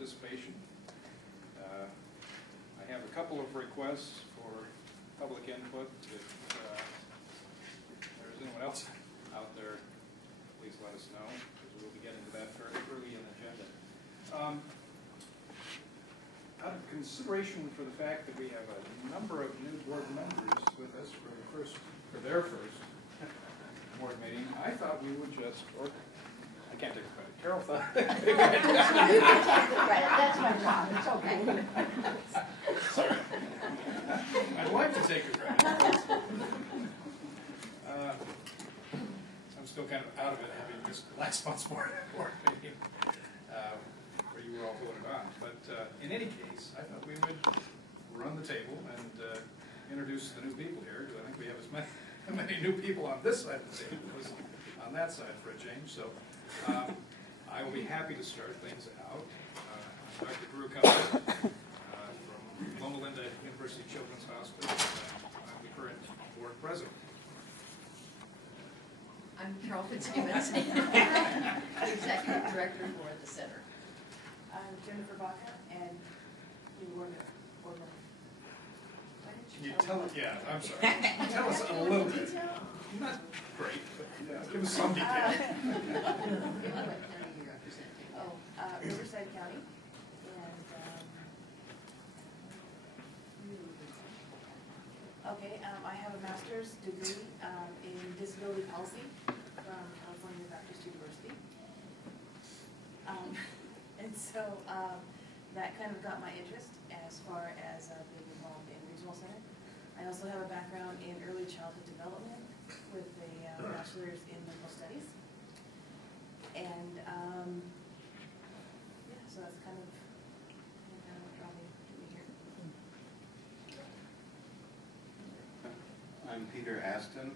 participation. I have a couple of requests for public input. If there's anyone else out there, please let us know, because we'll be getting to that fairly early in the agenda. Out of consideration for the fact that we have a number of new board members with us for their first board meeting, I thought we would just, or I can't take the credit. Carol thought. You can take the credit. That's my job. It's okay. Sorry. I'd like to take the credit. I'm still kind of out of it, having missed last month's board meeting where you were all voted on. But in any case, I thought we would run the table and introduce the new people here, because I think we have as many new people on this side of the table as on that side for a change. So I will be happy to start things out. Dr. Drew Cummings from Loma Linda University Children's Hospital. I'm the current board president. I'm Carol Fitzgibbons, Executive Director for the Center. I'm Jennifer Baca, and we were the Can you tell us? Yeah, I'm sorry. Tell us a little bit. Not great, but give us some detail. What county are you representing? Riverside County, and I have a master's degree in disability policy from California Baptist University, and so that kind of got my interest as far as being involved in regional center. I also have a background in early childhood development with a bachelor's in medical studies, and yeah, so that's kind of what brought me here. I'm Peter Aston,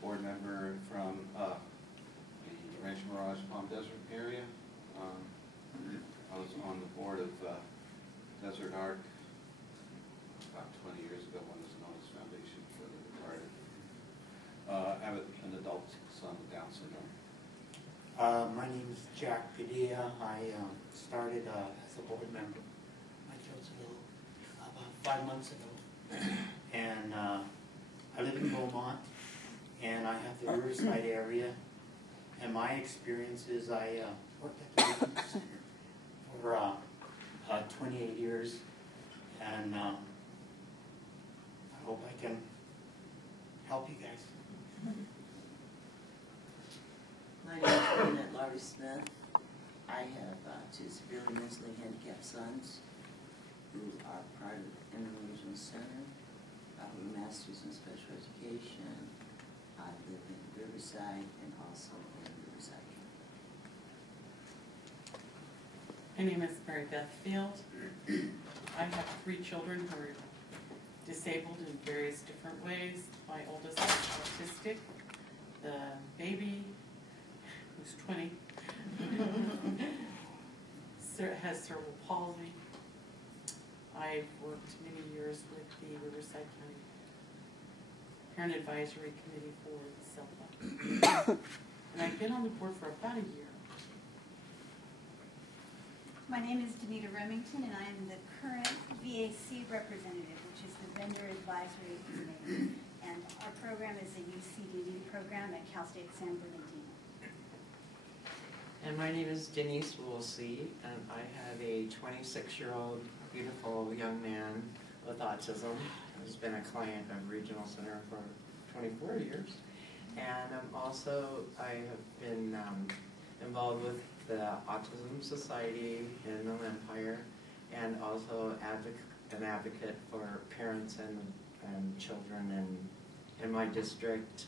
board member from the Rancho Mirage Palm Desert area. I was on the board of Desert Arc about 20 years ago when it was known as Foundation for the Retarded. I have an adult son with Down syndrome. My name is Jack Padilla. I started as a board member. I chose a little about 5 months ago. And I live in Beaumont, and I have the Riverside area. And my experience is I worked at the Regional Center for 28 years, and I hope I can help you guys. My name is Lynette Laurie Smith. I have 2 severely mentally handicapped sons who are part of the Regional Center. I have a master's in special education. I live in Riverside and also in Riverside County. My name is Mary Beth Field. I have 3 children who are disabled in various different ways. My oldest is autistic. The baby, who's 20, has cerebral palsy. I've worked many years with the Riverside County Parent Advisory Committee for SELPA. And I've been on the board for about a year. My name is Danita Remington, and I am the current VAC representative, which is the Vendor Advisory Committee. And our program is a UCDD program at Cal State San Bernardino. And my name is Denise Woolsey, and I have a 26-year-old beautiful young man with autism who's been a client of Regional Center for 24 years. And I have been involved with the Autism Society in Inland Empire, and also an advocate for parents and children in my district,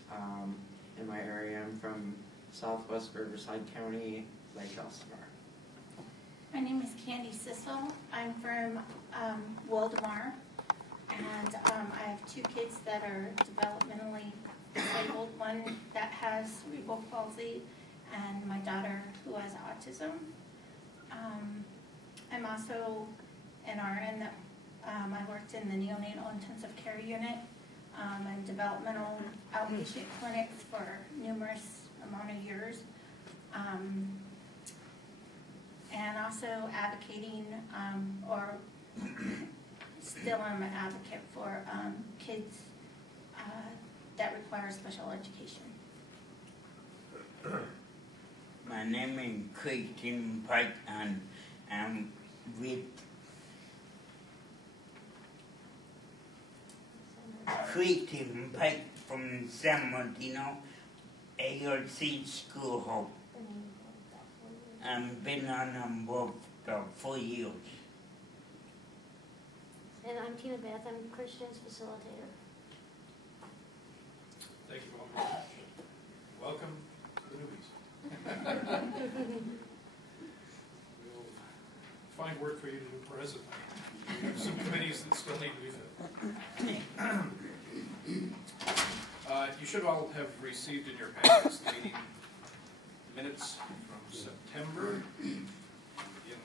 in my area. I'm from Southwest Riverside County, Lake Elsinore. My name is Candy Sissel. I'm from Waldemar, and I have 2 kids that are developmentally disabled, one that has cerebral palsy, and my daughter who has autism. I'm also an RN that I worked in the neonatal intensive care unit and developmental outpatient clinics for numerous amount of years. and also advocating, or still I'm an advocate for kids that require special education. My name is Christian Pike, and I'm with Christian Pike from San Martino ARC School Home. I've been on board for 4 years. And I'm Tina Beth, I'm Christian's facilitator. Thank you all very much. Welcome to the newbies. We'll find work for you to do presently. We have some committees that still need to be filled. You should all have received in your packets the meeting minutes from September. Again,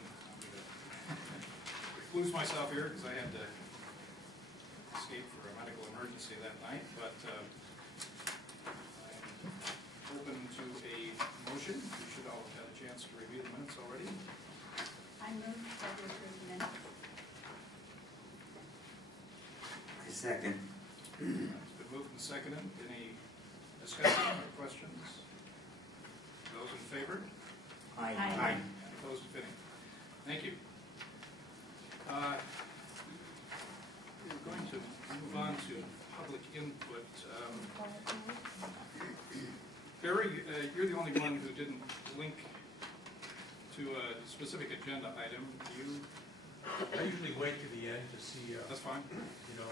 I'm going to recluse myself here because I had to escape for a medical emergency that night, but I'm open to a motion. You should all have had a chance to review the minutes already. I move that we approve the minutes. I second. It's been moved and seconded. Any discussion or questions? Those in favor? Aye. Aye. Opposed, if any. Thank you. We're going to move on to public input. Barry, you're the only one who didn't link to a specific agenda item. I usually wait to the end to see, That's fine. you know,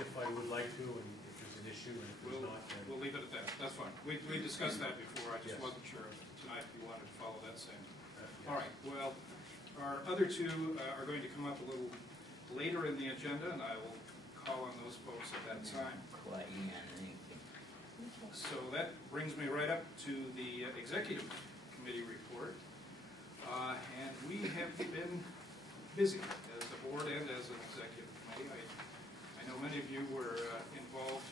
if I would like to, and if there's an issue, and if there's not, then... We'll leave it at that. That's fine. We discussed that before. I just Yes. wasn't sure if tonight you wanted to follow that same. yes. All right. Well, our other two are going to come up a little later in the agenda, and I will call on those folks at that time. Quite anything. So that brings me right up to the executive committee report. And we have been busy as a board and as an executive committee. I know many of you were involved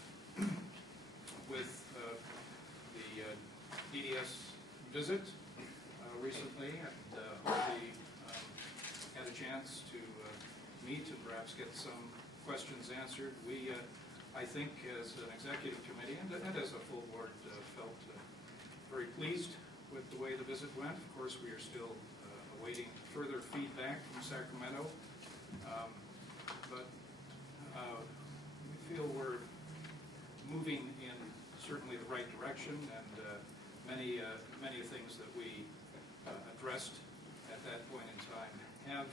with the DDS visit recently, and hopefully had a chance to meet and perhaps get some questions answered. We, I think, as an executive committee and as a full board, felt very pleased with the way the visit went. Of course, we are still awaiting further feedback from Sacramento, but we feel we're moving in certainly the right direction, and many things that we addressed at that point in time have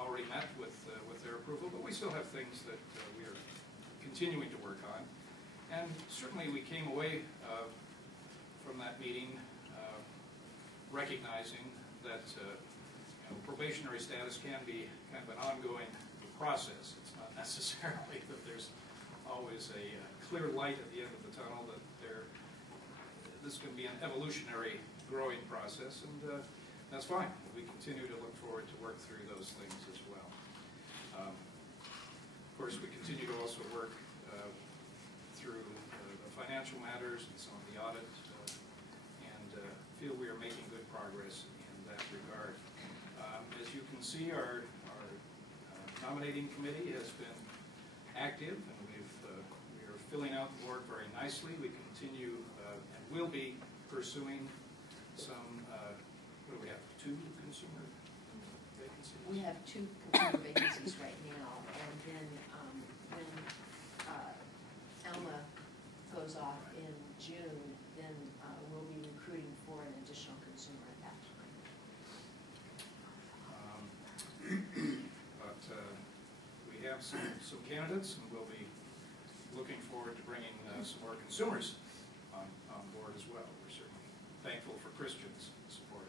already met with their approval, but we still have things that we are continuing to work on. And certainly we came away from that meeting recognizing that probationary status can be kind of an ongoing process. It's not necessarily that there's always a clear light at the end of the tunnel, that this can be an evolutionary growing process, and that's fine. We continue to look forward to work through those things as well. Of course, we continue to also work through the financial matters and some of the audit, and feel we are making good progress in that regard. As you can see, our nominating committee has been active, and we are filling out the board very nicely. We continue and will be pursuing some, what do we have, 2 consumer vacancies? We have 2 consumer vacancies right now, and then when Alma goes off in June, then we'll be recruiting for an additional consumer at that time. But we have some candidates, and we'll be looking forward to bringing some more consumers on board as well. We're certainly thankful for Christian's support.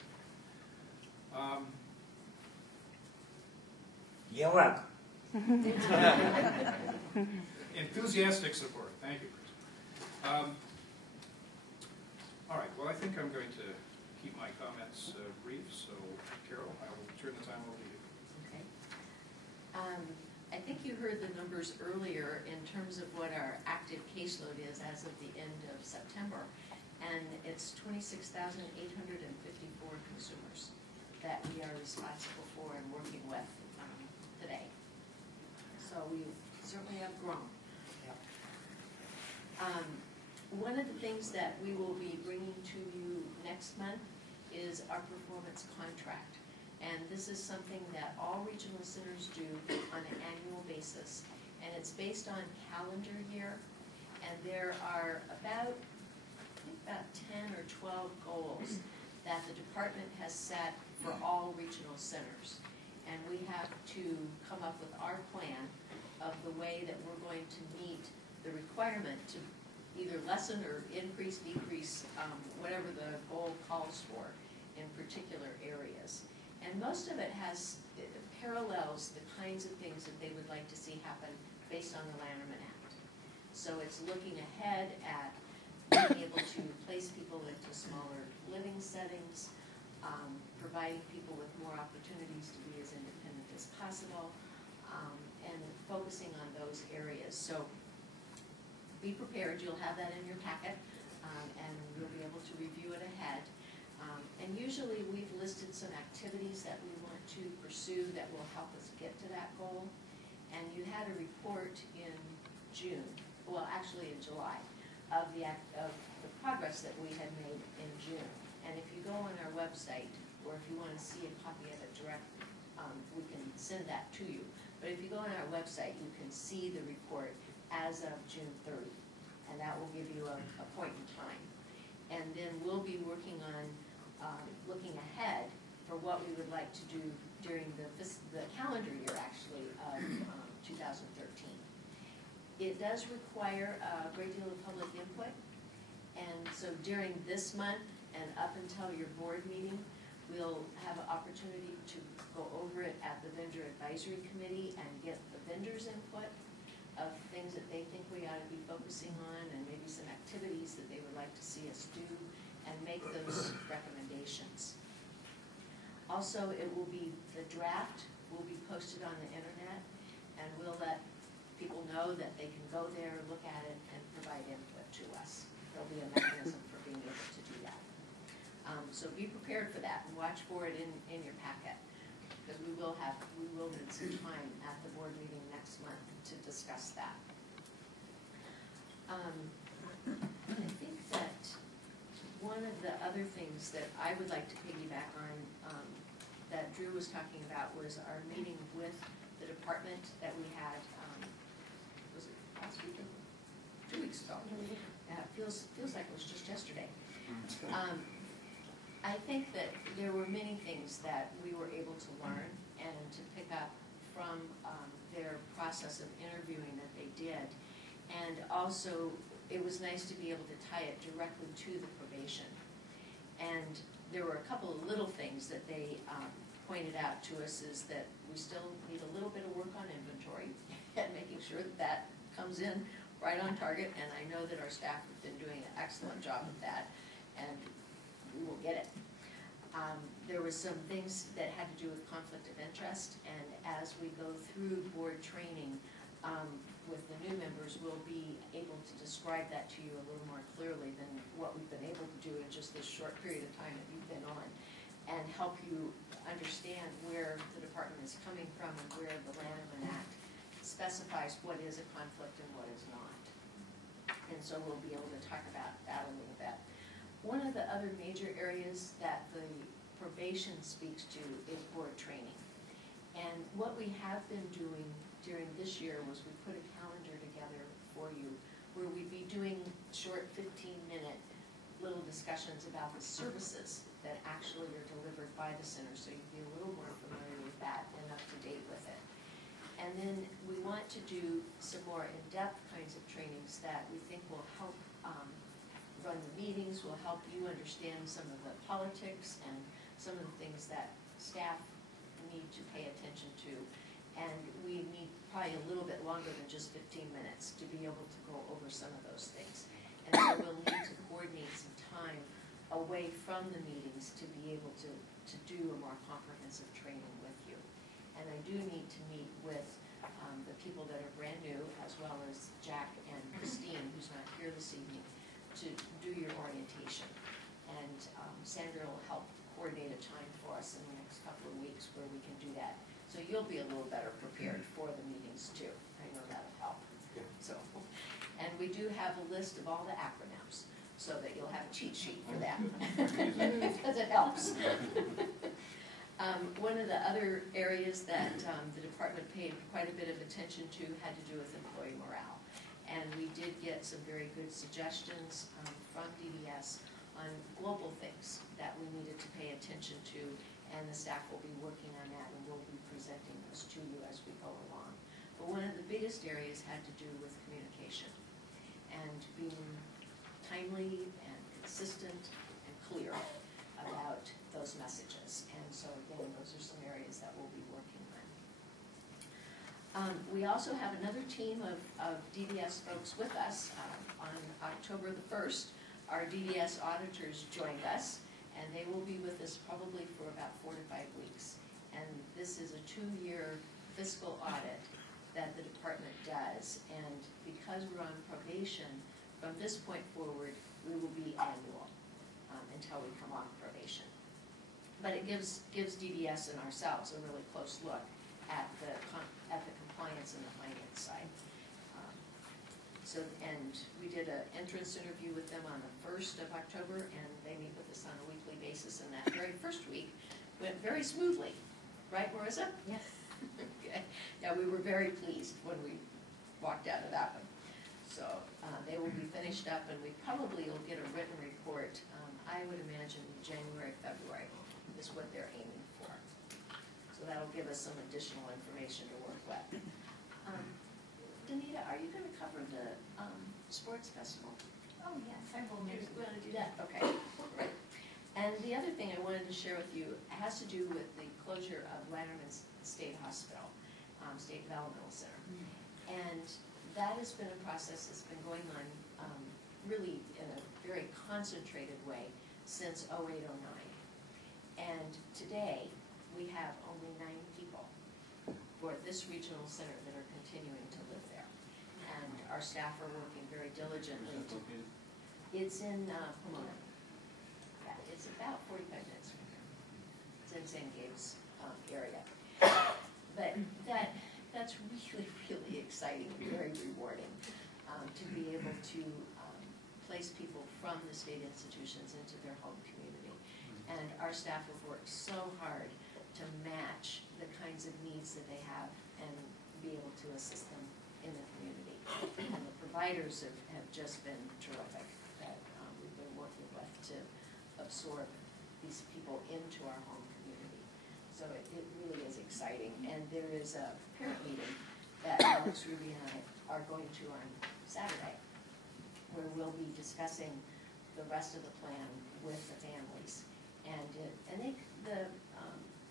You're welcome. Enthusiastic support. Thank you, Christian. All right. Well, I think I'm going to keep my comments brief. So, Carol, I will turn the time over to you. Okay. I think you heard the numbers earlier in terms of what our active caseload is as of the end of September, and it's 26,854 consumers that we are responsible for and working with today. So we certainly have grown. One of the things that we will be bringing to you next month is our performance contract. And this is something that all regional centers do on an annual basis. And it's based on calendar year. And there are about 10 or 12 goals that the department has set for all regional centers. And we have to come up with our plan of the way that we're going to meet the requirement to either lessen or increase, decrease, whatever the goal calls for in particular areas. And most of it parallels the kinds of things that they would like to see happen based on the Lanterman Act. So it's looking ahead at being able to place people into smaller living settings, providing people with more opportunities to be as independent as possible, and focusing on those areas. So be prepared, you'll have that in your packet, and you'll be able to review it ahead. And usually we've listed some activities that we want to pursue that will help us get to that goal. And you had a report in June, well actually in July, of the progress that we had made in June. And if you go on our website, or if you want to see a copy of it directly, we can send that to you. But if you go on our website, you can see the report as of June 30, and that will give you a point in time. And then we'll be working on looking ahead for what we would like to do during the calendar year, actually, of 2013. It does require a great deal of public input, and so during this month and up until your board meeting, we'll have an opportunity to go over it at the Vendor Advisory Committee and get the vendors' input of things that they think we ought to be focusing on, and maybe some activities that they would like to see us do, and make those recommendations. Also, the draft will be posted on the internet, and we'll let people know that they can go there, look at it, and provide input to us. There'll be a mechanism for being able to do that. So be prepared for that, and watch for it in your packet, because we will need some time at the board meeting next month to discuss that. I think that one of the other things that I would like to piggyback on that Drew was talking about was our meeting with the department that we had, was it last week? 2 weeks ago. Yeah, it feels like it was just yesterday. I think that there were many things that we were able to learn and to pick up from their process of interviewing that they did. And also, it was nice to be able to tie it directly to the probation. And there were a couple of little things that they pointed out to us, is that we still need a little bit of work on inventory and making sure that comes in right on target. And I know that our staff have been doing an excellent job of that, and we will get it. There were some things that had to do with conflict of interest, and as we go through board training with the new members, we'll be able to describe that to you a little more clearly than what we've been able to do in just this short period of time that you've been on, and help you understand where the department is coming from and where the Lanterman Act specifies what is a conflict and what is not. And so we'll be able to talk about that a little bit. One of the other major areas that the probation speaks to is board training. And what we have been doing during this year was we put a calendar together for you where we'd be doing short 15-minute little discussions about the services that actually are delivered by the center, so you'd be a little more familiar with that and up to date with it. And then we want to do some more in-depth kinds of trainings that we think will help run the meetings, will help you understand some of the politics and some of the things that staff need to pay attention to. And we need probably a little bit longer than just 15 minutes to be able to go over some of those things. And so we'll need to coordinate some time away from the meetings to be able to do a more comprehensive training with you. And I do need to meet with the people that are brand new, as well as Jack and Christine, who's not here this evening, to do your orientation. And Sandra will help coordinate a time for us in the next couple of weeks where we can do that. So you'll be a little better prepared for the meetings too. I know that'll help. So, and we do have a list of all the acronyms so that you'll have a cheat sheet for that because it helps. One of the other areas that the department paid quite a bit of attention to had to do with employee morale. And we did get some very good suggestions from DDS on global things that we needed to pay attention to, and the staff will be working on that, and we'll be presenting those to you as we go along. But one of the biggest areas had to do with communication and being timely and consistent and clear about those messages. And so again, those are some areas that we'll be working on. We also have another team of DDS folks with us. On October the 1st, our DDS auditors joined us, and they will be with us probably for about 4 to 5 weeks. And this is a 2-year fiscal audit that the department does, and because we're on probation, from this point forward, we will be annual until we come off probation. But it gives DDS and ourselves a really close look at the compliance and the finance side. And we did an entrance interview with them on the 1st of October, and they meet with us on a weekly basis, and that very first week went very smoothly. Right, Marissa? Yes. Okay. Yeah, we were very pleased when we walked out of that one. So they will be finished up, and we probably will get a written report, I would imagine January, February is what they're aiming for. So that'll give us some additional information to work with. Danita, are you going to cover the sports festival? Oh, yes, I will. You want to do that? Okay, great. And the other thing I wanted to share with you has to do with the closure of Lanterman State Hospital, State Developmental Center. And that has been a process that's been going on really in a very concentrated way since 08-09. And today, we have only 9 people for this regional center that are continuing to live there. And our staff are working very diligently. It's in Pomona. Yeah, it's about 45 minutes from here. It's in San Gabe's area. But that's really, really exciting and very rewarding to be able to place people from the state institutions into their home community. And our staff have worked so hard to match the kinds of needs that they have and be able to assist them in the community. And the providers have just been terrific that we've been working with to absorb these people into our home community. So it really is exciting. And there is a parent meeting that Alex Ruby and I are going to on Saturday, where we'll be discussing the rest of the plan with the families. And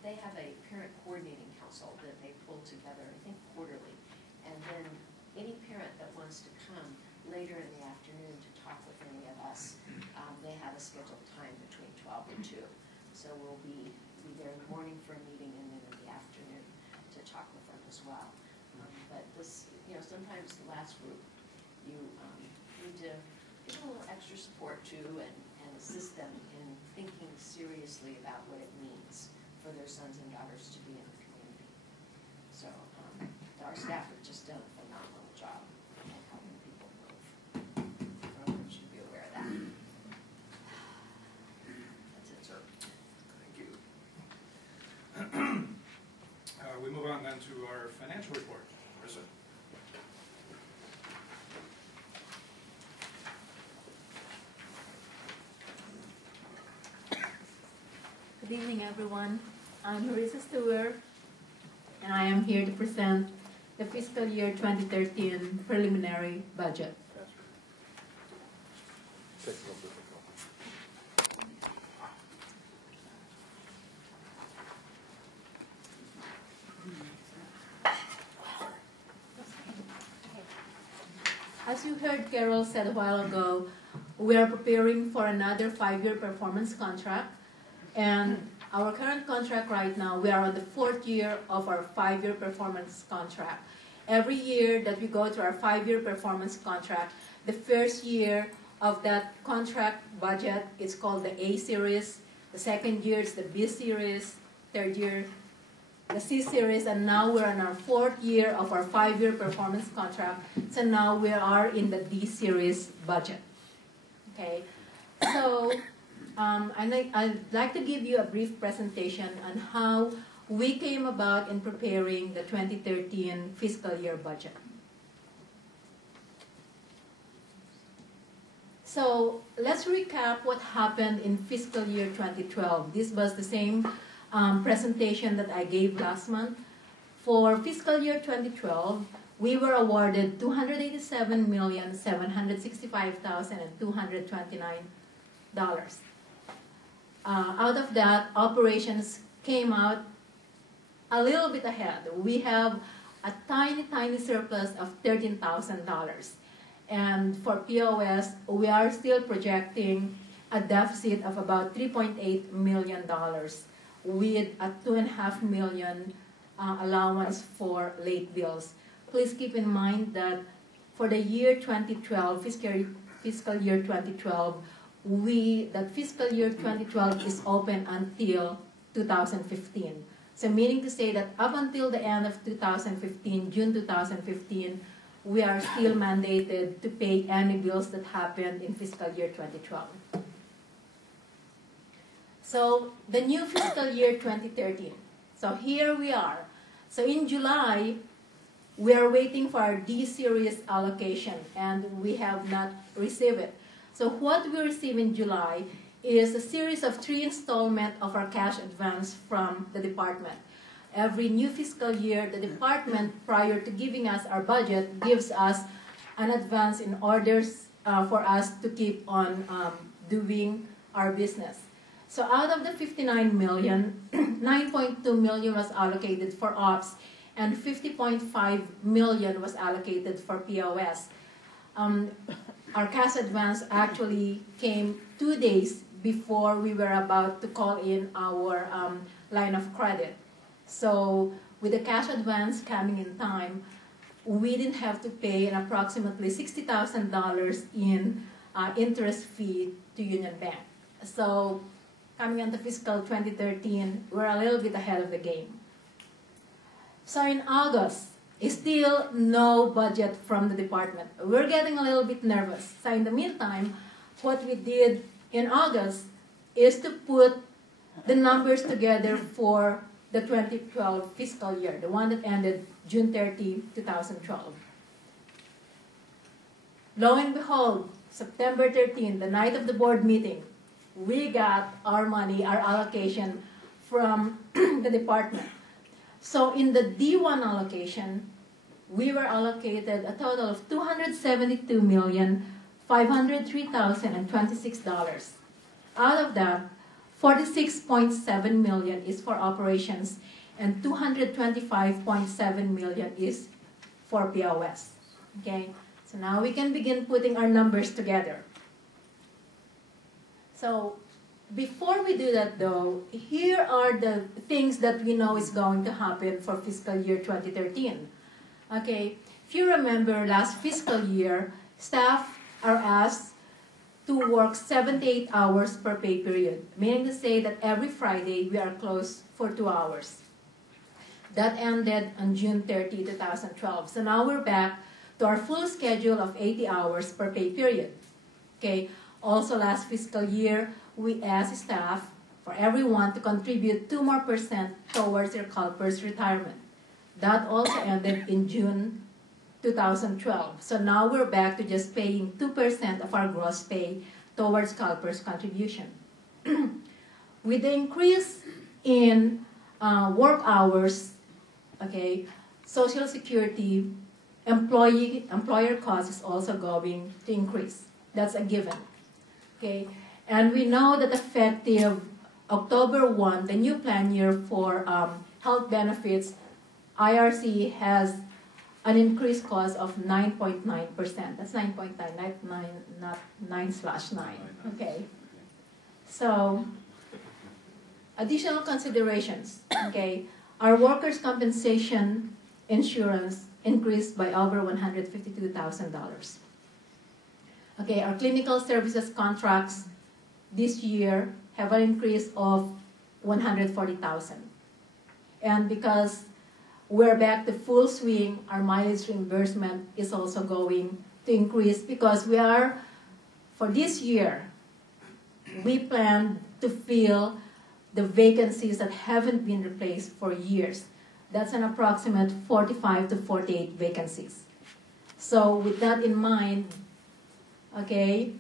they have a parent coordinating council that they pull together, I think quarterly. And then any parent that wants to come later in the afternoon to talk with any of us, they have a scheduled time between 12 and 2. So we'll be there in the morning for a meeting and then in the afternoon to talk with them as well. But this, sometimes the last group, you need to give a little extra support to and assist them in thinking seriously about what it means for their sons and daughters to be in the community. So our staff have just done a phenomenal job of helping people move. Everyone should be aware of that. That's it, sir. Thank you. We move on then to our financial report. Marissa. Good evening, everyone. I'm Marissa Stewart, and I am here to present the fiscal year 2013 preliminary budget. As you heard Carol said a while ago, we are preparing for another 5-year performance contract. And our current contract right now, we are on the 4th year of our 5-year performance contract. Every year that we go to our 5-year performance contract, the first year of that contract budget is called the A series The second year is the B series, third year the C series, and now we're in our fourth year of our 5-year performance contract. So now we are in the D series budget. Okay, so I'd like to give you a brief presentation on how we came about in preparing the 2013 fiscal year budget. So let's recap what happened in fiscal year 2012. This was the same presentation that I gave last month. For fiscal year 2012, we were awarded $287,765,229. Out of that, operations came out a little bit ahead. We have a tiny surplus of $13,000. And for POS, we are still projecting a deficit of about $3.8 million with a $2.5 million allowance for late bills. Please keep in mind that for the year 2012, fiscal year 2012, that fiscal year 2012 is open until 2015. So meaning to say that up until the end of 2015, June 2015, we are still mandated to pay any bills that happened in fiscal year 2012. So the new fiscal year 2013. So here we are. So in July, we are waiting for our D series allocation, and we have not received it. So what we receive in July is a series of 3 installments of our cash advance from the department. Every new fiscal year, the department, prior to giving us our budget, gives us an advance in orders for us to keep on doing our business. So out of the $59 million, $9.2 million was allocated for ops, and $50.5 million was allocated for POS. Our cash advance actually came 2 days before we were about to call in our line of credit. So with the cash advance coming in time, we didn't have to pay an approximately $60,000 in interest fee to Union Bank. So coming into fiscal 2013, we're a little bit ahead of the game. So in August, still no budget from the department. We're getting a little bit nervous. So in the meantime, what we did in August is to put the numbers together for the 2012 fiscal year, the one that ended June 30, 2012. Lo and behold, September 13, the night of the board meeting, we got our money, our allocation from the department. So in the D1 allocation, we were allocated a total of $272,503,026. Out of that, $46.7 million is for operations, and $225.7 million is for POS. Okay, so now we can begin putting our numbers together. So before we do that though, here are the things that we know is going to happen for fiscal year 2013. Okay, if you remember last fiscal year, staff are asked to work 7 to 8 hours per pay period, meaning to say that every Friday we are closed for 2 hours. That ended on June 30, 2012. So now we're back to our full schedule of 80 hours per pay period. Okay. Also last fiscal year, we asked staff, for everyone, to contribute 2% more towards their CalPERS retirement. That also ended in June 2012. So now we're back to just paying 2% of our gross pay towards CalPERS contribution. With the increase in work hours, okay, Social Security, employer cost is also going to increase. That's a given. Okay, and we know that effective October 1, the new plan year for health benefits, IRC has an increased cost of 9.9%. That's 9.9, not 9/9. Okay. So, additional considerations. Okay, our workers' compensation insurance increased by over $152,000. Okay, our clinical services contracts this year have an increase of 140,000. And because we're back to full swing, our mileage reimbursement is also going to increase because we are, for this year, we plan to fill the vacancies that haven't been replaced for years. That's an approximate 45 to 48 vacancies. So with that in mind, okay,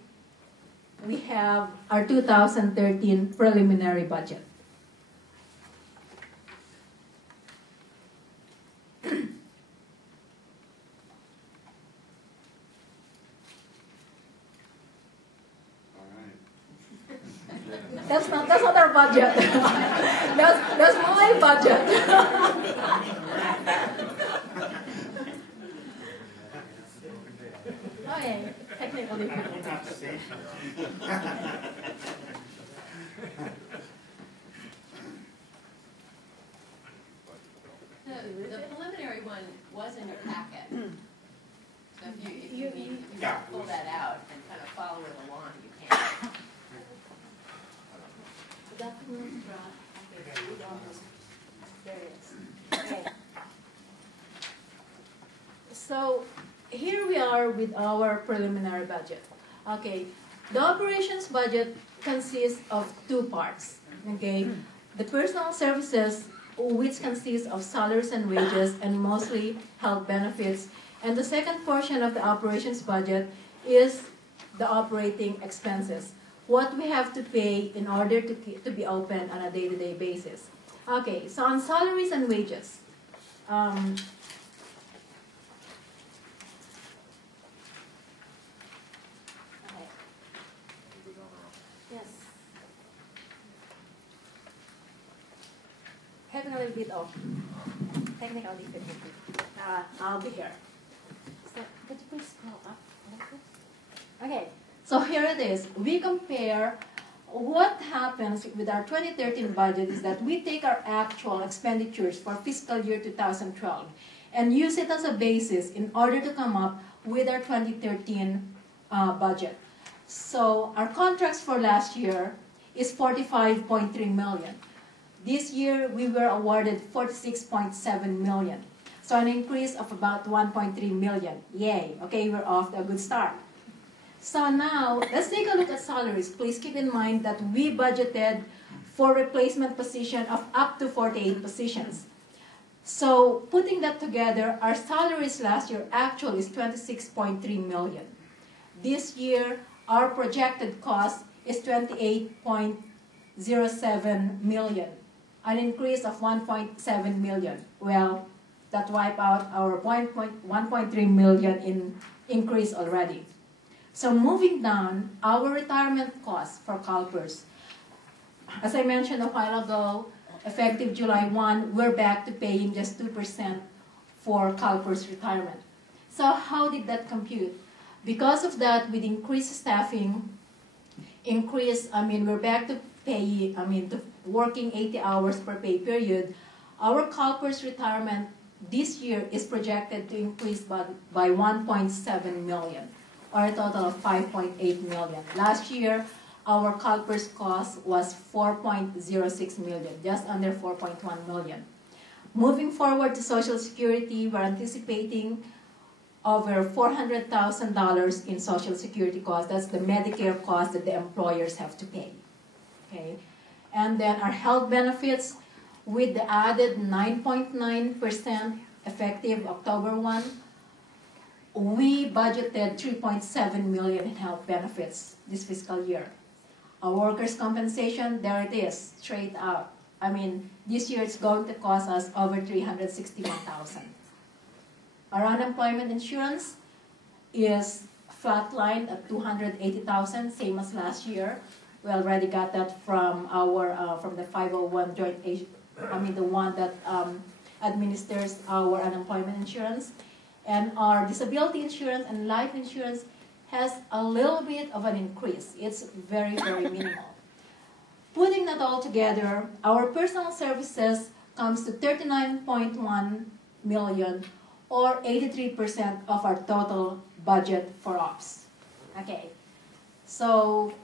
we have our 2013 preliminary budget. That's not our budget. that's my budget. Okay, technically. The preliminary one was in your packet. So if you Yeah. pull that out and kind of follow it along, you can. There it is. Okay. So here we are with our preliminary budget. Okay, the operations budget consists of two parts. Okay, the personal services, which consists of salaries and wages and mostly health benefits, and the second portion of the operations budget is the operating expenses, what we have to pay in order to be open on a day-to-day basis. Okay, so on salaries and wages, Yes. having a little bit of technical difficulty. I'll be here. So, could you please scroll up a little bit? Okay, so here it is. We compare what happens with our 2013 budget is that we take our actual expenditures for fiscal year 2012 and use it as a basis in order to come up with our 2013 budget. So our contracts for last year is 45.3 million. This year we were awarded 46.7 million. So an increase of about 1.3 million. Yay, okay, we're off to a good start. So now, let's take a look at salaries. Please keep in mind that we budgeted for replacement position of up to 48 positions. So putting that together, our salaries last year actually is 26.3 million. This year, our projected cost is 28.07 million, an increase of 1.7 million. Well, that wiped out our 1.3 million in increase already. So moving down, our retirement costs for CalPERS. As I mentioned a while ago, effective July 1, we're back to paying just 2% for CalPERS retirement. So how did that compute? Because of that, with increased staffing, we're back to pay, to working 80 hours per pay period, our CalPERS retirement this year is projected to increase by 1.7 million. Or a total of 5.8 million. Last year, our CalPERS cost was 4.06 million, just under 4.1 million. Moving forward to Social Security, we're anticipating over $400,000 in Social Security costs. That's the Medicare cost that the employers have to pay. Okay, and then our health benefits with the added 9.9% effective October 1. We budgeted 3.7 million in health benefits this fiscal year. Our workers' compensation, there it is, straight out. This year it's going to cost us over 361,000. Our unemployment insurance is flatlined at 280,000, same as last year. We already got that from from the 501 joint, the one that administers our unemployment insurance. And our disability insurance and life insurance has a little bit of an increase. It's very, very minimal. Putting that all together, our personal services comes to 39.1 million or 83% of our total budget for ops. Okay, so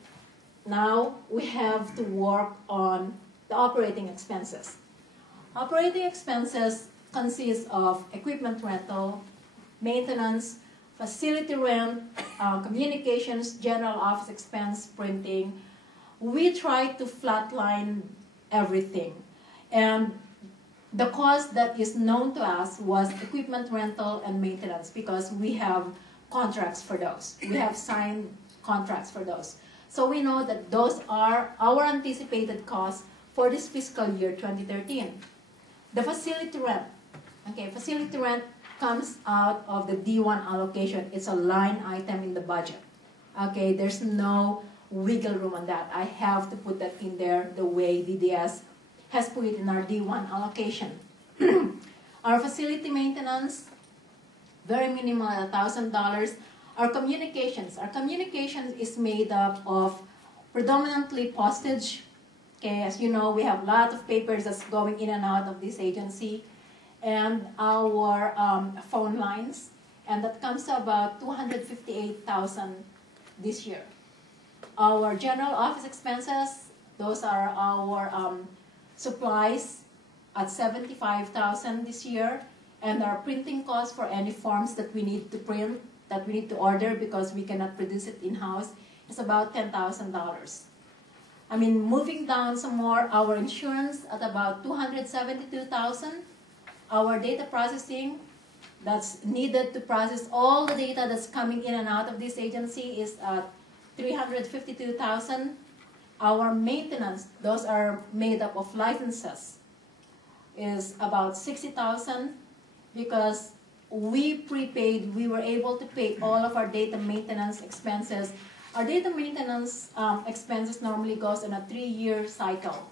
now we have to work on the operating expenses. Operating expenses consist of equipment rental, maintenance, facility rent, communications, general office expense, printing. We try to flatline everything. And the cost that is known to us was equipment rental and maintenance because we have contracts for those. We have signed contracts for those. So we know that those are our anticipated costs for this fiscal year 2013. The facility rent. Okay, facility rent comes out of the D1 allocation. It's a line item in the budget. Okay, there's no wiggle room on that. I have to put that in there the way DDS has put it in our D1 allocation. Our facility maintenance, very minimal at $1,000. Our communications is made up of predominantly postage. Okay, as you know, we have a lot of papers that's going in and out of this agency, and our phone lines, and that comes to about $258,000 this year. Our general office expenses, those are our supplies at $75,000 this year, and our printing costs for any forms that we need to print, that we need to order because we cannot produce it in-house, is about $10,000. I mean, moving down some more, our insurance at about $272,000. Our data processing that's needed to process all the data that's coming in and out of this agency is at $352,000. Our maintenance, those are made up of licenses, is about $60,000 because we prepaid, we were able to pay all of our data maintenance expenses. Our data maintenance expenses normally goes on a 3-year cycle,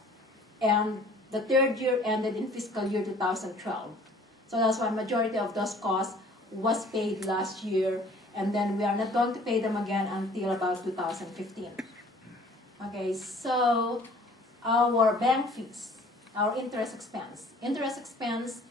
and the 3rd year ended in fiscal year 2012. So that's why majority of those costs was paid last year, and then we are not going to pay them again until about 2015. Okay, so our bank fees, our interest expense. Interest expense,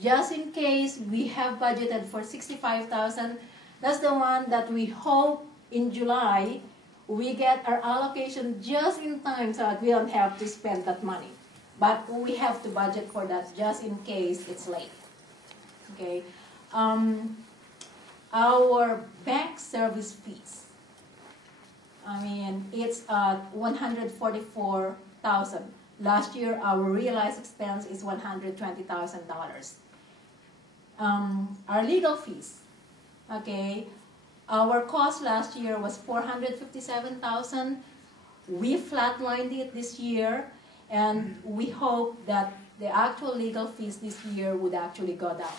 just in case we have budgeted for $65,000, that's the one that we hope in July we get our allocation just in time so that we don't have to spend that money. But we have to budget for that just in case it's late. Okay. Our bank service fees, I mean, it's at $144,000. Last year, our realized expense is $120,000. Our legal fees, okay, our cost last year was $457,000. We flatlined it this year, and we hope that the actual legal fees this year would actually go down.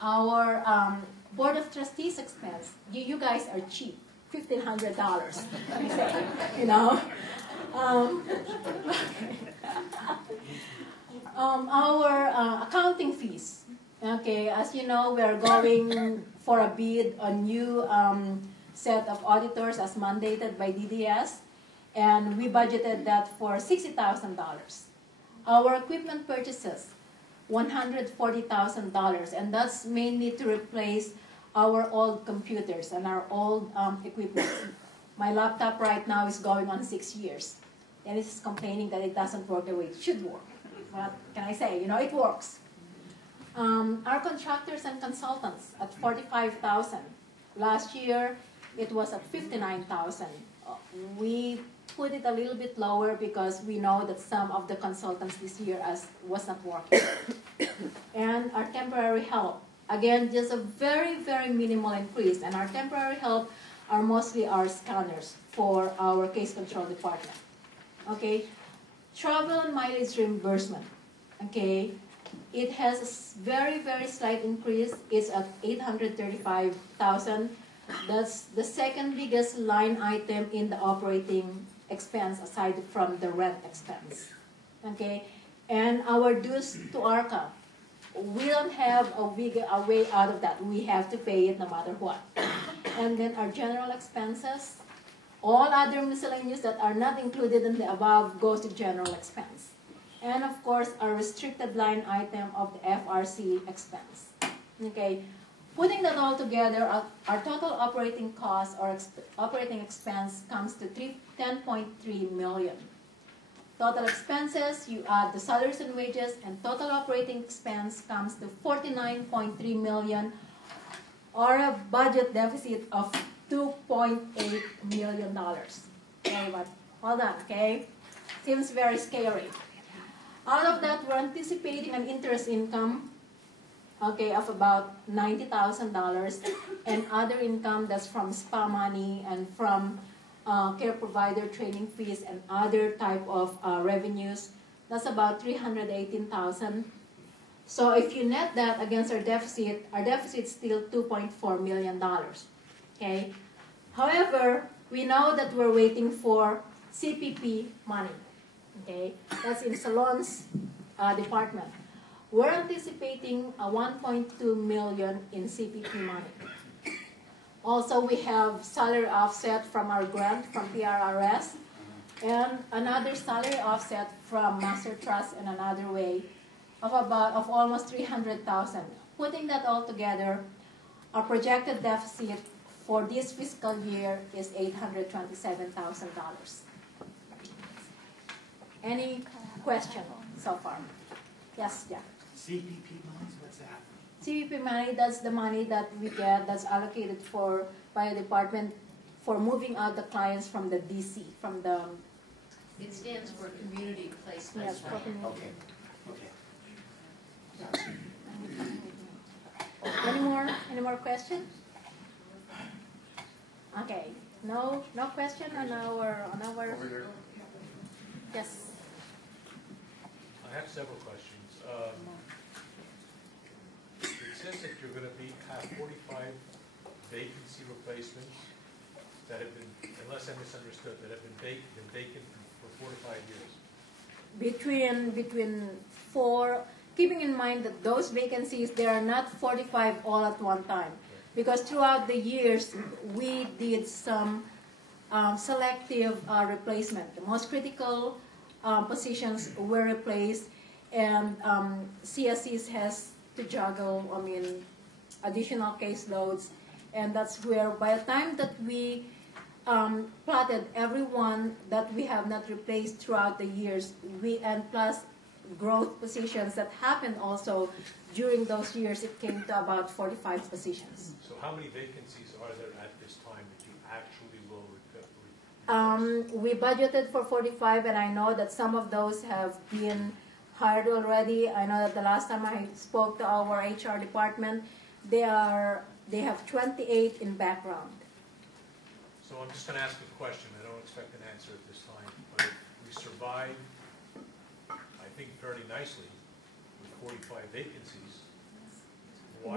Our Board of Trustees expense, you guys are cheap, $1,500, you know. Our accounting fees, okay, as you know, we are going for a bid on new set of auditors as mandated by DDS, and we budgeted that for $60,000. Our equipment purchases, $140,000, and that's mainly to replace our old computers and our old equipment. My laptop right now is going on 6 years, and it's complaining that it doesn't work the way it should work. What can I say? You know, it works. Our contractors and consultants at $45,000. Last year, it was at $59,000. We put it a little bit lower because we know that some of the consultants this year was not working. And our temporary help, again, just a very, very minimal increase. And our temporary help are mostly our scanners for our case control department. Okay, travel and mileage reimbursement. Okay, it has a very, very slight increase. It's at $835,000. That's the second biggest line item in the operating expense aside from the rent expense. Okay, and our dues to ARCA, we don't have a way out of that. We have to pay it no matter what. And then our general expenses, all other miscellaneous that are not included in the above goes to general expense. And of course, our restricted line item of the FRC expense. Okay, Putting that all together, our total operating cost or operating expense comes to $10.3 million. Total expenses, you add the salaries and wages, and total operating expense comes to $49.3 million, or a budget deficit of $2.8 million. Okay, but hold on, okay? Seems very scary. Out of that, we're anticipating an interest income, okay, of about $90,000, and other income that's from spa money and from care provider training fees and other type of revenues. That's about $318,000. So if you net that against our deficit is still $2.4 million. Okay. However, we know that we're waiting for CPP money. Okay, that's in Salon's department. We're anticipating a $1.2 million in CPP money. Also, we have salary offset from our grant from PRRS, and another salary offset from Master Trust in another way of almost $300,000. Putting that all together, our projected deficit for this fiscal year is $827,000. Any question so far? Yes, Jack. CPP loans, what's that? CPP money, that's the money that we get that's allocated by a department for moving out the clients from the DC, from the... It stands for community placement. Yes, for community. Okay. Any more questions? Okay. No question on our yes. I have several questions. It says that you're going to have 45 vacancy replacements that have been, unless I misunderstood, that have been vacant for 4 to 5 years. Between 4, keeping in mind that those vacancies, they are not 45 all at one time. Because throughout the years, we did some selective replacement. The most critical positions were replaced, and CSCs has to juggle, additional caseloads, and that's where by the time that we plotted everyone that we have not replaced throughout the years, and plus growth positions that happened also during those years, it came to about 45 positions. So how many vacancies are there at this time that you actually will replace? We budgeted for 45, and I know that some of those have been hired already. I know that the last time I spoke to our HR department, they have 28 in background. So I'm just going to ask a question. I don't expect an answer at this time, but if we survive, I think, fairly nicely with 45 vacancies,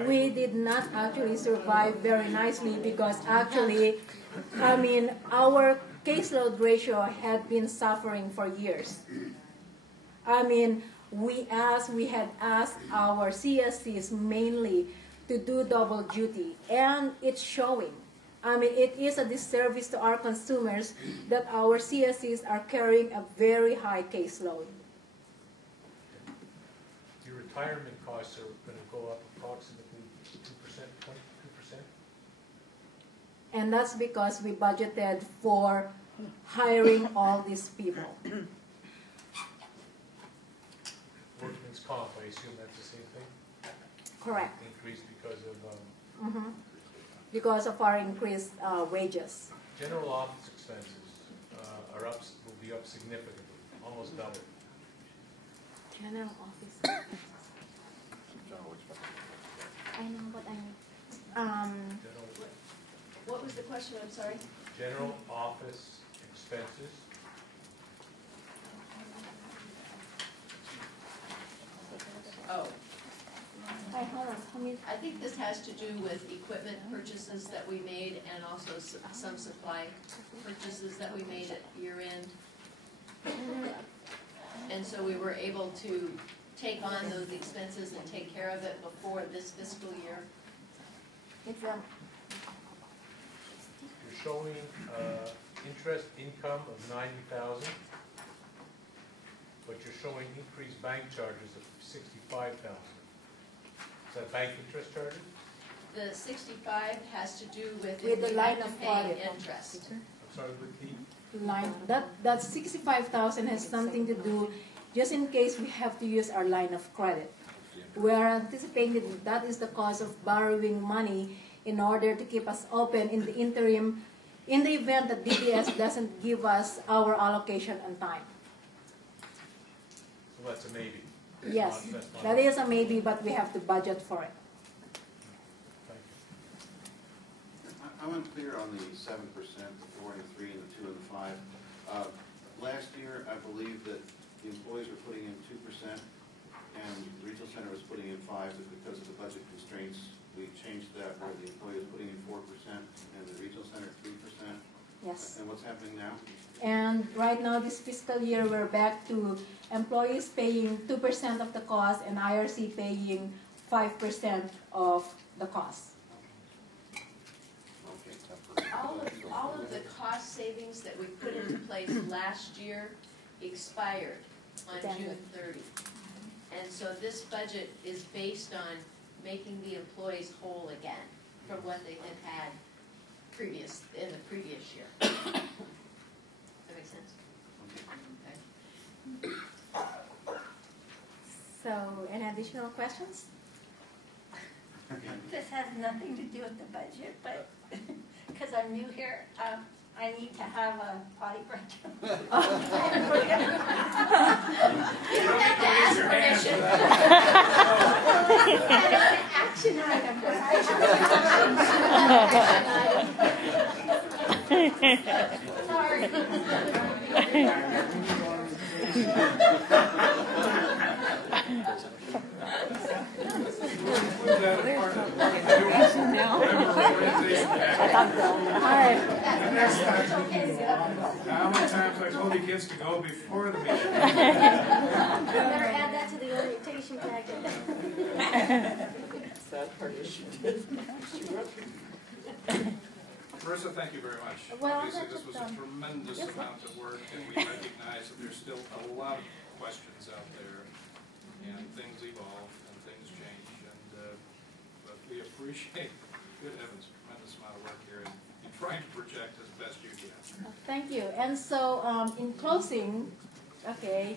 we did not actually survive very nicely because actually, our caseload ratio had been suffering for years. We had asked our CSCs mainly to do double duty, and it's showing. It is a disservice to our consumers that our CSCs are carrying a very high caseload. Your retirement costs are going to go up approximately 2%, 22%? And that's because we budgeted for hiring all these people. Workman's comp, I assume that's the same thing? Correct. Increased because of... Because of our increased wages. General office expenses will be up significantly, almost double. General office. I know what I need. What was the question? I'm sorry. General office expenses. Oh. Hi, hold on. I think this has to do with equipment purchases that we made and also some supply purchases that we made at year end. And so we were able to take on those expenses and take care of it before this fiscal year. You're showing interest income of $90,000, but you're showing increased bank charges of $65,000. Is that bank interest charges? The 65 has to do with With the if we line have to of pay credit. interest. I'm sorry, with the, Line, that 65,000 has something to do, just in case we have to use our line of credit. We are anticipating that is the cost of borrowing money in order to keep us open in the interim, in the event that DBS doesn't give us our allocation on time. so that's a maybe. That's Yes, not- that's not- that is a maybe, but we have to budget for it. Thank you. I'm unclear on the 7%, the 4 and the 3 and the 2 and the 5. Last year, I believe that the employees were putting in 2%, and the regional center was putting in 5, but because of the budget constraints, we changed that where the employee was putting in 4% and the regional center 3%. Yes. And what's happening now? And right now, this fiscal year, we're back to employees paying 2% of the cost and IRC paying 5% of the cost. Okay. All of the cost savings that we put into place last year expired on June 30. And so this budget is based on making the employees whole again from what they had in the previous year. Does that make sense? Okay. So, any additional questions? This has nothing to do with the budget, but because I'm new here, I need to have a potty break. You don't have to ask permission. Action item, but I How many times I told you kids to go before the meeting? Better add that to the orientation packet. Sad part is she did. Marissa, thank you very much. Well, Obviously, that's this was just, a tremendous yes, amount of work, and we recognize that there's still a lot of questions out there, and things evolve, and things change, and, but we appreciate, good heavens, tremendous amount of work here, and you're trying to project as best you can. Thank you. And so, in closing, okay,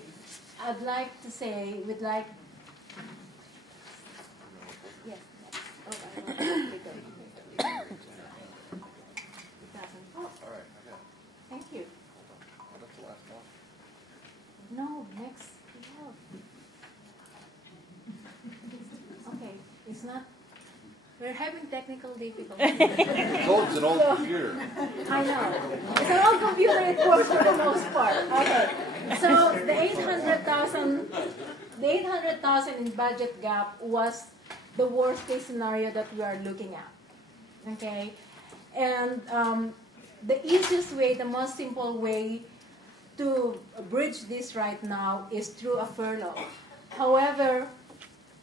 I'd like to say, we'd like, yes, All right, I got it. thank you. Oh, that's the last one. No, next. Okay, it's not, we're having technical difficulties. It's an old computer. I know. It's an old computer, it works for the most part. Okay. So the 800,000 in budget gap was the worst case scenario that we are looking at. Okay? And the easiest way, the most simple way to bridge this right now is through a furlough. However,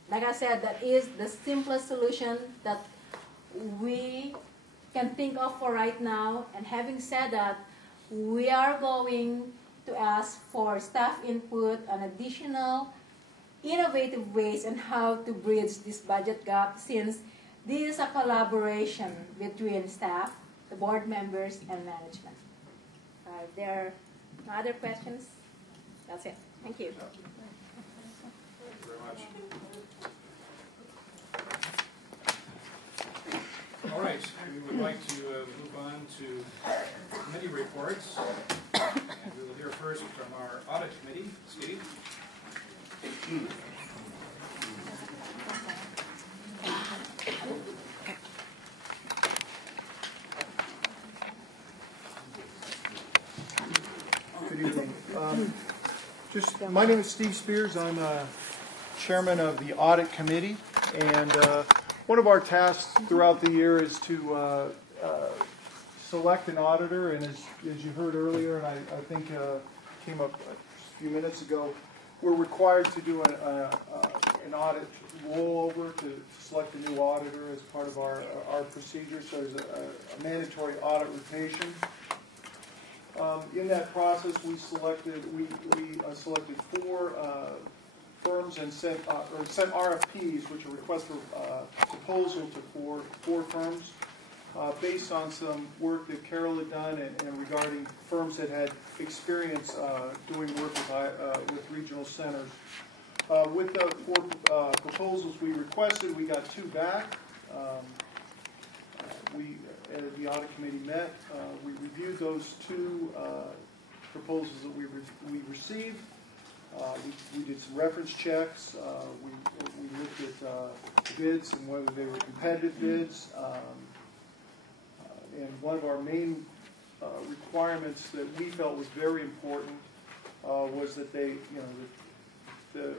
like I said, that is the simplest solution that we can think of for right now. And having said that, we are going to ask for staff input on additional innovative ways on how to bridge this budget gap, since this is a collaboration between staff, the board members, and management. If there are no other questions, that's it. Thank you. Thank you very much. All right, we would like to move on to committee reports. And we will hear first from our audit committee. Steve? Good evening. My name is Steve Spears. I'm chairman of the audit committee, and one of our tasks throughout the year is to select an auditor. And as you heard earlier, and I think came up a few minutes ago, we're required to do an audit rollover to select a new auditor as part of our procedure. So there's a mandatory audit rotation. In that process, we selected 4 firms and sent RFPs, which are requests for proposal to four firms, based on some work that Carol had done and regarding firms that had experience doing work with regional centers. With the four proposals we requested, we got two back. The audit committee met. We reviewed those two proposals that we received. We did some reference checks. We looked at bids and whether they were competitive bids. And one of our main requirements that we felt was very important was that they, the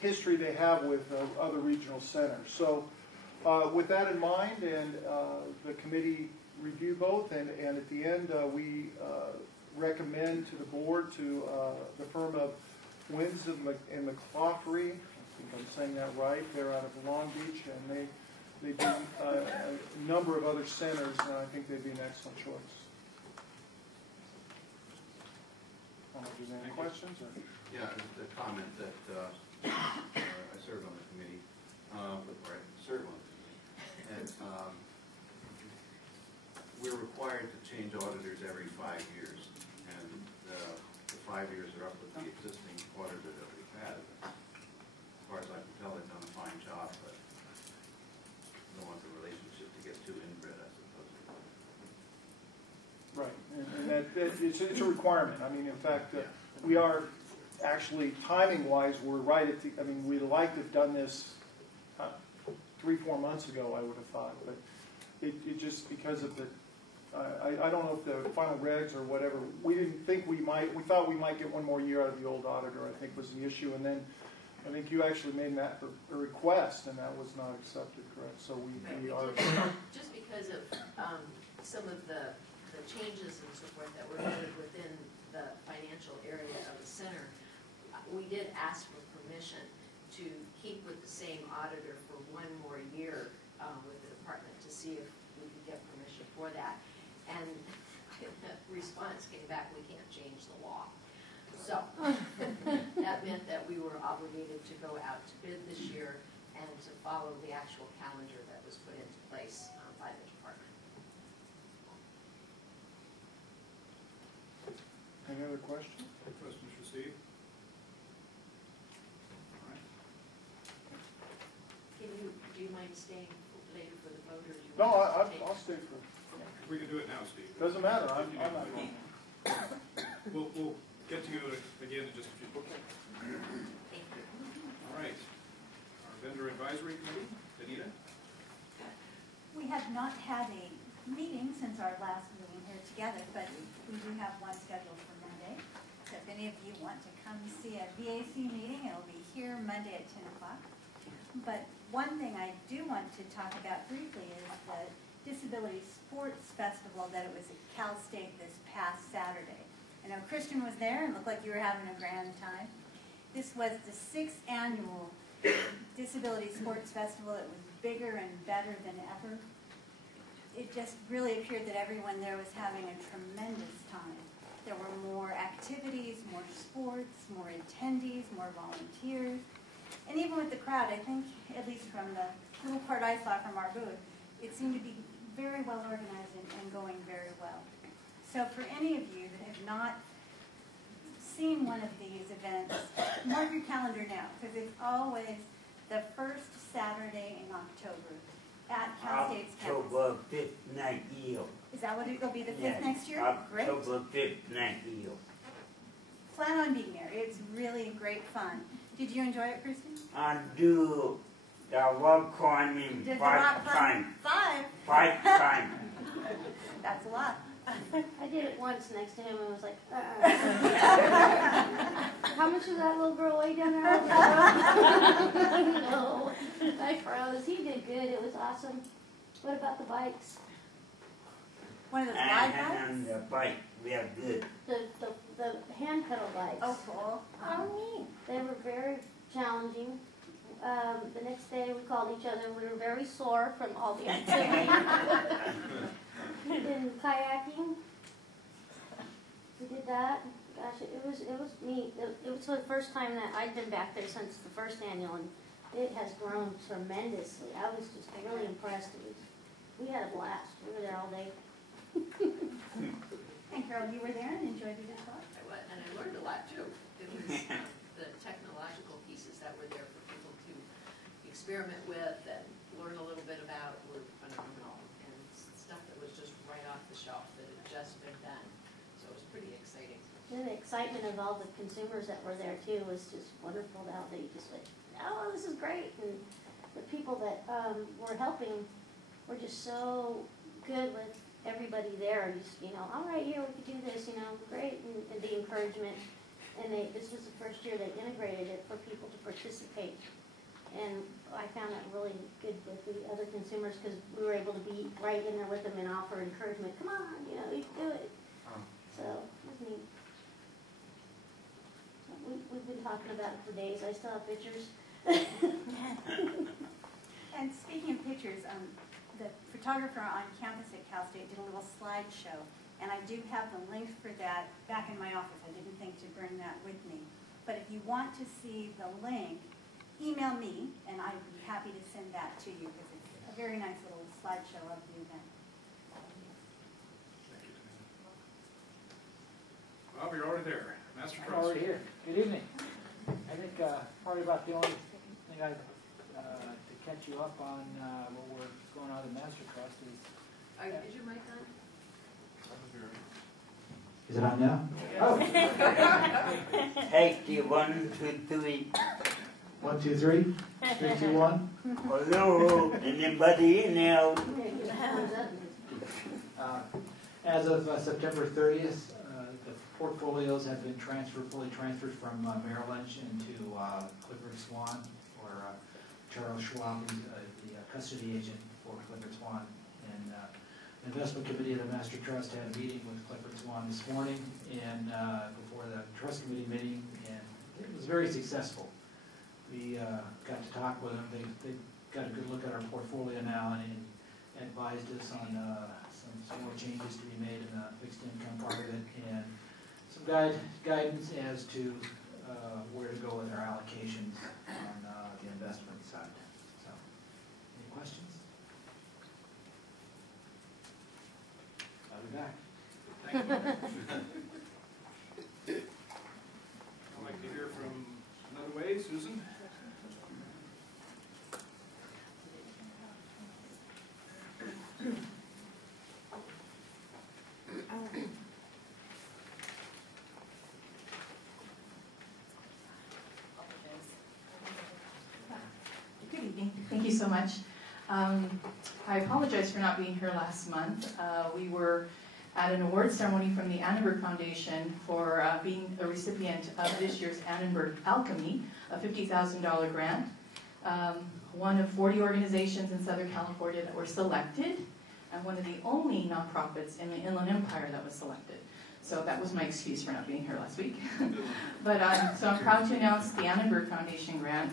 history they have with other regional centers. So with that in mind, and the committee reviewed both, and at the end we recommend to the board to the firm of Wins and McClaughry, I think I'm saying that right, they're out of Long Beach, and they do a number of other centers, and I think they'd be an excellent choice. I don't know if there's any questions? Or? Yeah, the comment that I serve on the committee, or I serve on the committee, and we're required to change auditors every 5 years, and the 5 years are up with the existing auditor that we've had. As far as I can tell, they've done a fine job, but I don't want the relationship to get too inbred, I suppose. Right, and it's a requirement. I mean, in fact, we are actually, timing-wise, we're right at the, I mean, we'd like to have done this 3-4 months ago, I would have thought, but it just because of the, I don't know if the final regs or whatever, we didn't think we thought we might get one more year out of the old auditor, I think was the issue, and then I think you actually made that a request, and that was not accepted, correct? So we are... Just because of some of the changes and so forth that were made within the financial area of the center, we did ask for permission to keep with the same auditor for one more year with the department to see if we could get permission for that. And the response came back, we can't change the law. So that meant that we were obligated to go out to bid this year and to follow the actual calendar that was put into place by the department. Any other questions? Questions for Steve? All right. Do you mind staying later for the vote, or do you No, want to take? I'll stay for... We can do it now, Steve. Doesn't matter, I'm not going. We'll get to you again in just a few minutes. Thank you. All right. Our vendor advisory committee, Danita? We have not had a meeting since our last meeting here together, but we do have one scheduled for Monday. So if any of you want to come see a VAC meeting, it'll be here Monday at 10 o'clock. But one thing I do want to talk about briefly is the Disability Sports Festival that it was at Cal State this past Saturday. I know Christian was there and looked like you were having a grand time. This was the 6th annual Disability Sports Festival. It was bigger and better than ever. It just really appeared that everyone there was having a tremendous time. There were more activities, more sports, more attendees, more volunteers. And even with the crowd, I think, at least from the little part I saw from our booth, it seemed to be very well organized and going very well. So for any of you that have not seen one of these events, mark your calendar now, because it's always the first Saturday in October at Cal State's campus. October 5th night year. Is that what it'll be, the 5th Yes, next year? Great. October 5th night year. Plan on being there. It's really great fun. Did you enjoy it, Kristen? I do the rock climbing Did the 5 rock times. climbing? 5 times. That's a lot. I did it once next to him and was like, How much was that little girl way down there? No, I froze. He did good. It was awesome. What about the bikes? One of those ride bikes? And the bike, we are good. The hand pedal bikes. Oh, cool. Oh, neat. They were very challenging. The next day we called each other. We were very sore from all the activity. We did kayaking. We did that. Gosh, gosh, it was neat. It was the first time that I'd been back there since the first annual, and it has grown tremendously. I was just really impressed. We had a blast. We were there all day. And Carol, you were there and enjoyed it as well? I was, and I learned a lot too. It was the technological pieces that were there for people to experiment with and learn a little bit about were phenomenal, and stuff that was just right off the shelf that had just been done. So it was pretty exciting. And the excitement of all the consumers that were there too was just wonderful. How they just went, oh, this is great. And the people that were helping were just so good with everybody there. Just, all right, here, we could do this, great. And the encouragement. And this was the first year they integrated it for people to participate. And I found that really good with the other consumers because we were able to be right in there with them and offer encouragement. Come on, you can do it. So it was neat. We've been talking about it for days. I still have pictures. And speaking of pictures, the photographer on campus at Cal State did a little slideshow, and I do have the link for that back in my office. I didn't think to bring that with me. But if you want to see the link, email me, and I'd be happy to send that to you because it's a very nice little slideshow of the event. Bob, you're already there. Master I'm Trust. already here. Good evening. I think probably about the only thing to catch you up on what we're going on in Master Trust is... Is your mic on? Is it on now? Oh. Hey, do you 1, 2, 3? 1, 2, 3. 3, 2, 1. Hello, anybody in there? As of September 30th, the portfolios have been fully transferred from Merrill Lynch into Clifford Swan, or Charles Schwab, who's the custody agent for Clifford Swan. And the investment committee of the Master Trust had a meeting with Clifford Swan this morning, and before the trust committee meeting, and it was very successful. We got to talk with them. They got a good look at our portfolio now and advised us on some more changes to be made in the fixed income part of it, and some guidance as to where to go with our allocations on the investment side. So, any questions? I'll be back. Thank you. I'd like to hear from another way, Susan. Good evening. Thank you so much. I apologize for not being here last month. We were at an award ceremony from the Annenberg Foundation for being a recipient of this year's Annenberg Alchemy, a $50,000 grant. One of 40 organizations in Southern California that were selected, and one of the only nonprofits in the Inland Empire that was selected. So that was my excuse for not being here last week. But so I'm proud to announce the Annenberg Foundation grant,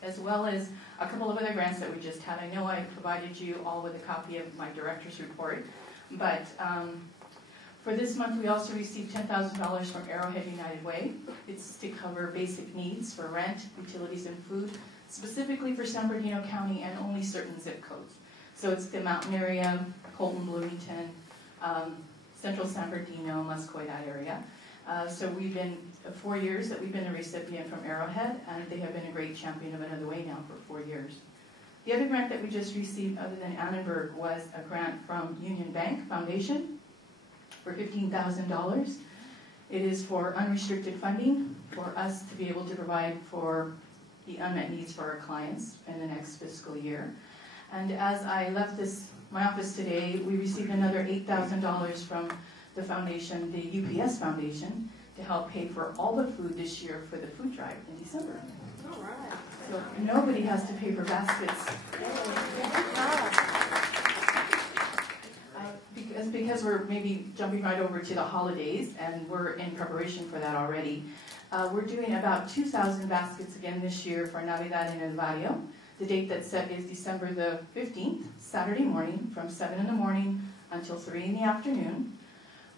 as well as a couple of other grants that we just had. I know I provided you all with a copy of my director's report, but for this month we also received $10,000 from Arrowhead United Way. It's to cover basic needs for rent, utilities, and food, specifically for San Bernardino County and only certain zip codes. So it's the mountain area, Colton, Bloomington, Central San Bernardino, Muscoy, that area. So we've been 4 years that we've been a recipient from Arrowhead, and they have been a great champion of Another Way now for 4 years. The other grant that we just received, other than Annenberg, was a grant from Union Bank Foundation for $15,000. It is for unrestricted funding for us to be able to provide for the unmet needs for our clients in the next fiscal year. And as I left my office today, we received another $8,000 from the foundation, the UPS Foundation, to help pay for all the food this year for the food drive in December. All right. So nobody has to pay for baskets. Because we're maybe jumping right over to the holidays, and we're in preparation for that already. We're doing about 2,000 baskets again this year for Navidad in El Barrio. The date that's set is December the 15th, Saturday morning, from 7 in the morning until 3 in the afternoon.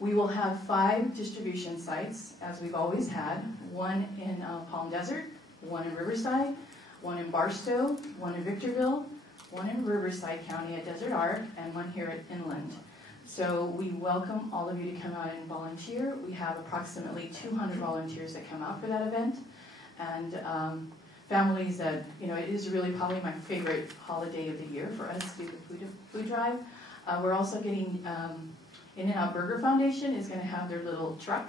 We will have 5 distribution sites, as we've always had, one in Palm Desert, one in Riverside, one in Barstow, one in Victorville, one in Riverside County at Desert Arc, and one here at Inland. So we welcome all of you to come out and volunteer. We have approximately 200 volunteers that come out for that event. And families that, you know, it is really probably my favorite holiday of the year for us to do the food drive. We're also getting, In-N-Out Burger Foundation is going to have their little truck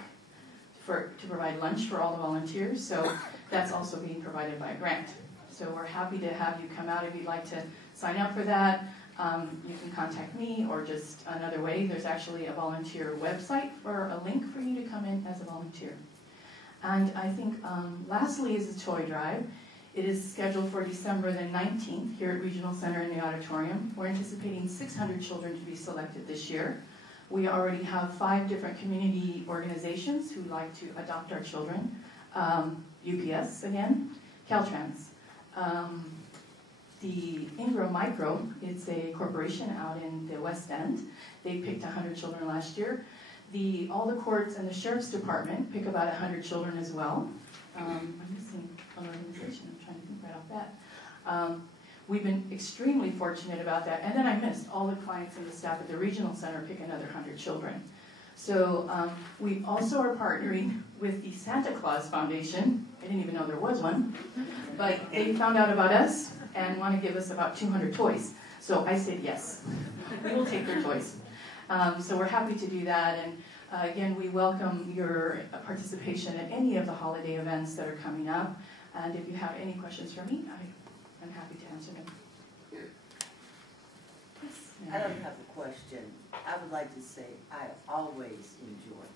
to provide lunch for all the volunteers. So that's also being provided by a grant. So we're happy to have you come out if you'd like to sign up for that. You can contact me, or just another way. There's actually a volunteer website or a link for you to come in as a volunteer. And I think lastly is the toy drive. It is scheduled for December the 19th here at Regional Center in the auditorium. We're anticipating 600 children to be selected this year. We already have 5 different community organizations who like to adopt our children. UPS again, Caltrans. The Ingram Micro, it's a corporation out in the West End. They picked 100 children last year. All the courts and the Sheriff's Department pick about 100 children as well. I'm missing an organization, I'm trying to think right off that. We've been extremely fortunate about that. And then I missed all the clients and the staff at the Regional Center pick another 100 children. So we also are partnering with the Santa Claus Foundation. I didn't even know there was one. But they found out about us and want to give us about 200 toys. So I said yes. We will take their toys. So we're happy to do that. And again, we welcome your participation at any of the holiday events that are coming up. And if you have any questions for me, I'm happy to answer them. I don't have a question. I would like to say I always enjoy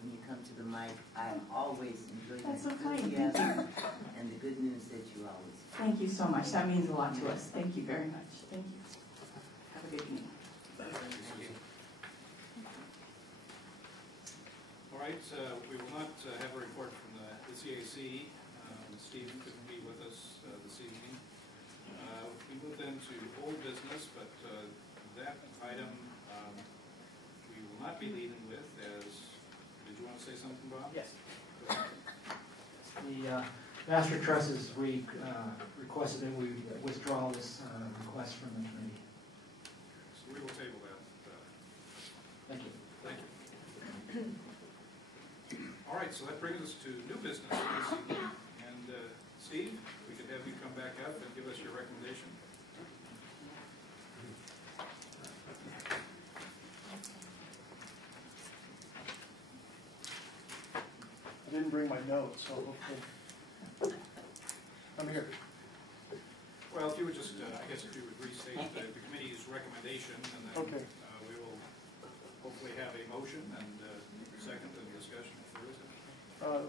when you come to the mic. I always enjoy That's your so kind. enthusiasm and the good news that you always. Thank you so much. That means a lot to us. Thank you very much. Thank you. Have a good evening. All right, we will not have a report from the CAC. Stephen couldn't be with us this evening. We move then to old business, but that item we will not be leaving with as, did you want to say something, Bob? Yes. The Master Trust has requested that we withdraw this request from the committee. So we will table that. Thank you. Thank you. All right, so that brings us to new business this evening. And Steve, we could have you come back up and give us your recommendation. I didn't bring my notes, so hopefully I'm here. Well, if you would just, I guess if you would restate the committee's recommendation, and then Okay. We will hopefully have a motion and second and discussion if there is any.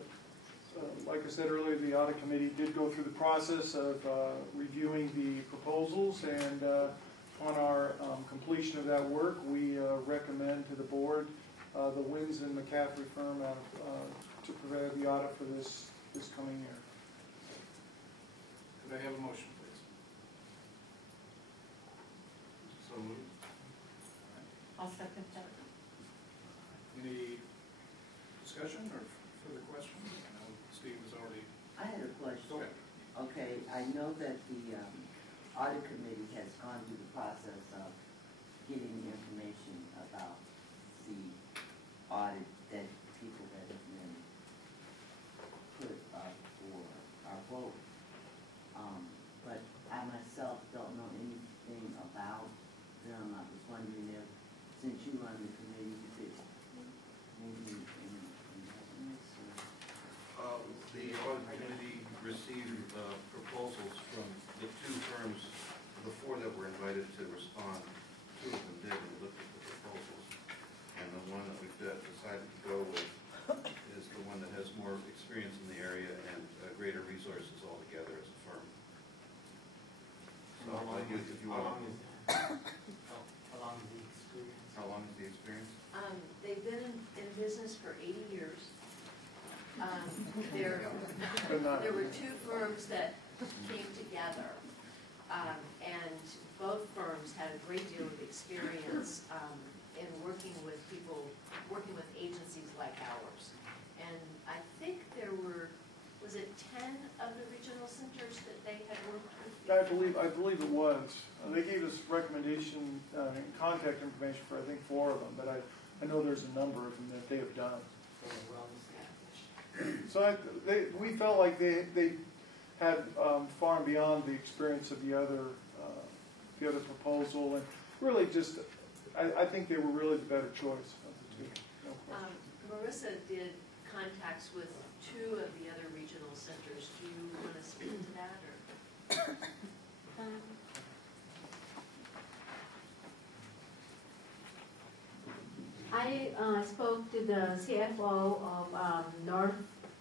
Like I said earlier, the audit committee did go through the process of reviewing the proposals, and on our completion of that work, we recommend to the board the Wins and McCaffrey firm to provide the audit for this coming year. Could I have a motion, please? So moved. I'll second that. Any discussion or further questions? I know Steve has already. I had a question. Go ahead. Okay, I know that the audit committee has gone through the process of getting the information about the audit that people that have been put up for our vote. But I myself don't know anything about them. I was wondering if, since you run the committee, you could maybe enlighten us or. The audit committee received proposals from the 2 firms, the 4 that were invited to respond. 2 of them did, and looked at the proposals. And the one that we've decided to go with is the one that has more experience in the area and greater resources altogether as a firm. So if you want. How long is the experience? How long is the experience? They've been in business for 80 years. There were 2 firms that came together, and both firms had a great deal of experience in working with people working with agencies like ours. And I think there were, was it 10 of the regional centers that they had worked with? I believe it was. They gave us recommendation and contact information for I think 4 of them, but I know there's a number of them that they have done. So we felt like they had far and beyond the experience of the other proposal, and really just I think they were really the better choice of the two. No question. Marissa did contacts with 2 of the other regional centers. Do you want to speak to that, or? I spoke to the CFO of North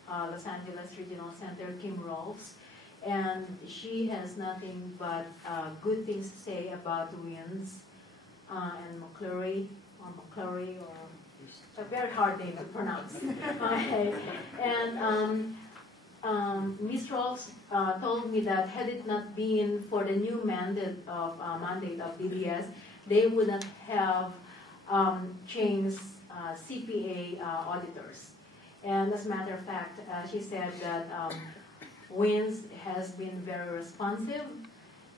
Los Angeles Regional Center, Kim Rolfs, and she has nothing but good things to say about Wins and McClurry, or a very hard name to pronounce. And Ms. Rolfs told me that had it not been for the new mandate of DDS, they would not have changed CPA auditors. And as a matter of fact, she said that Wins has been very responsive,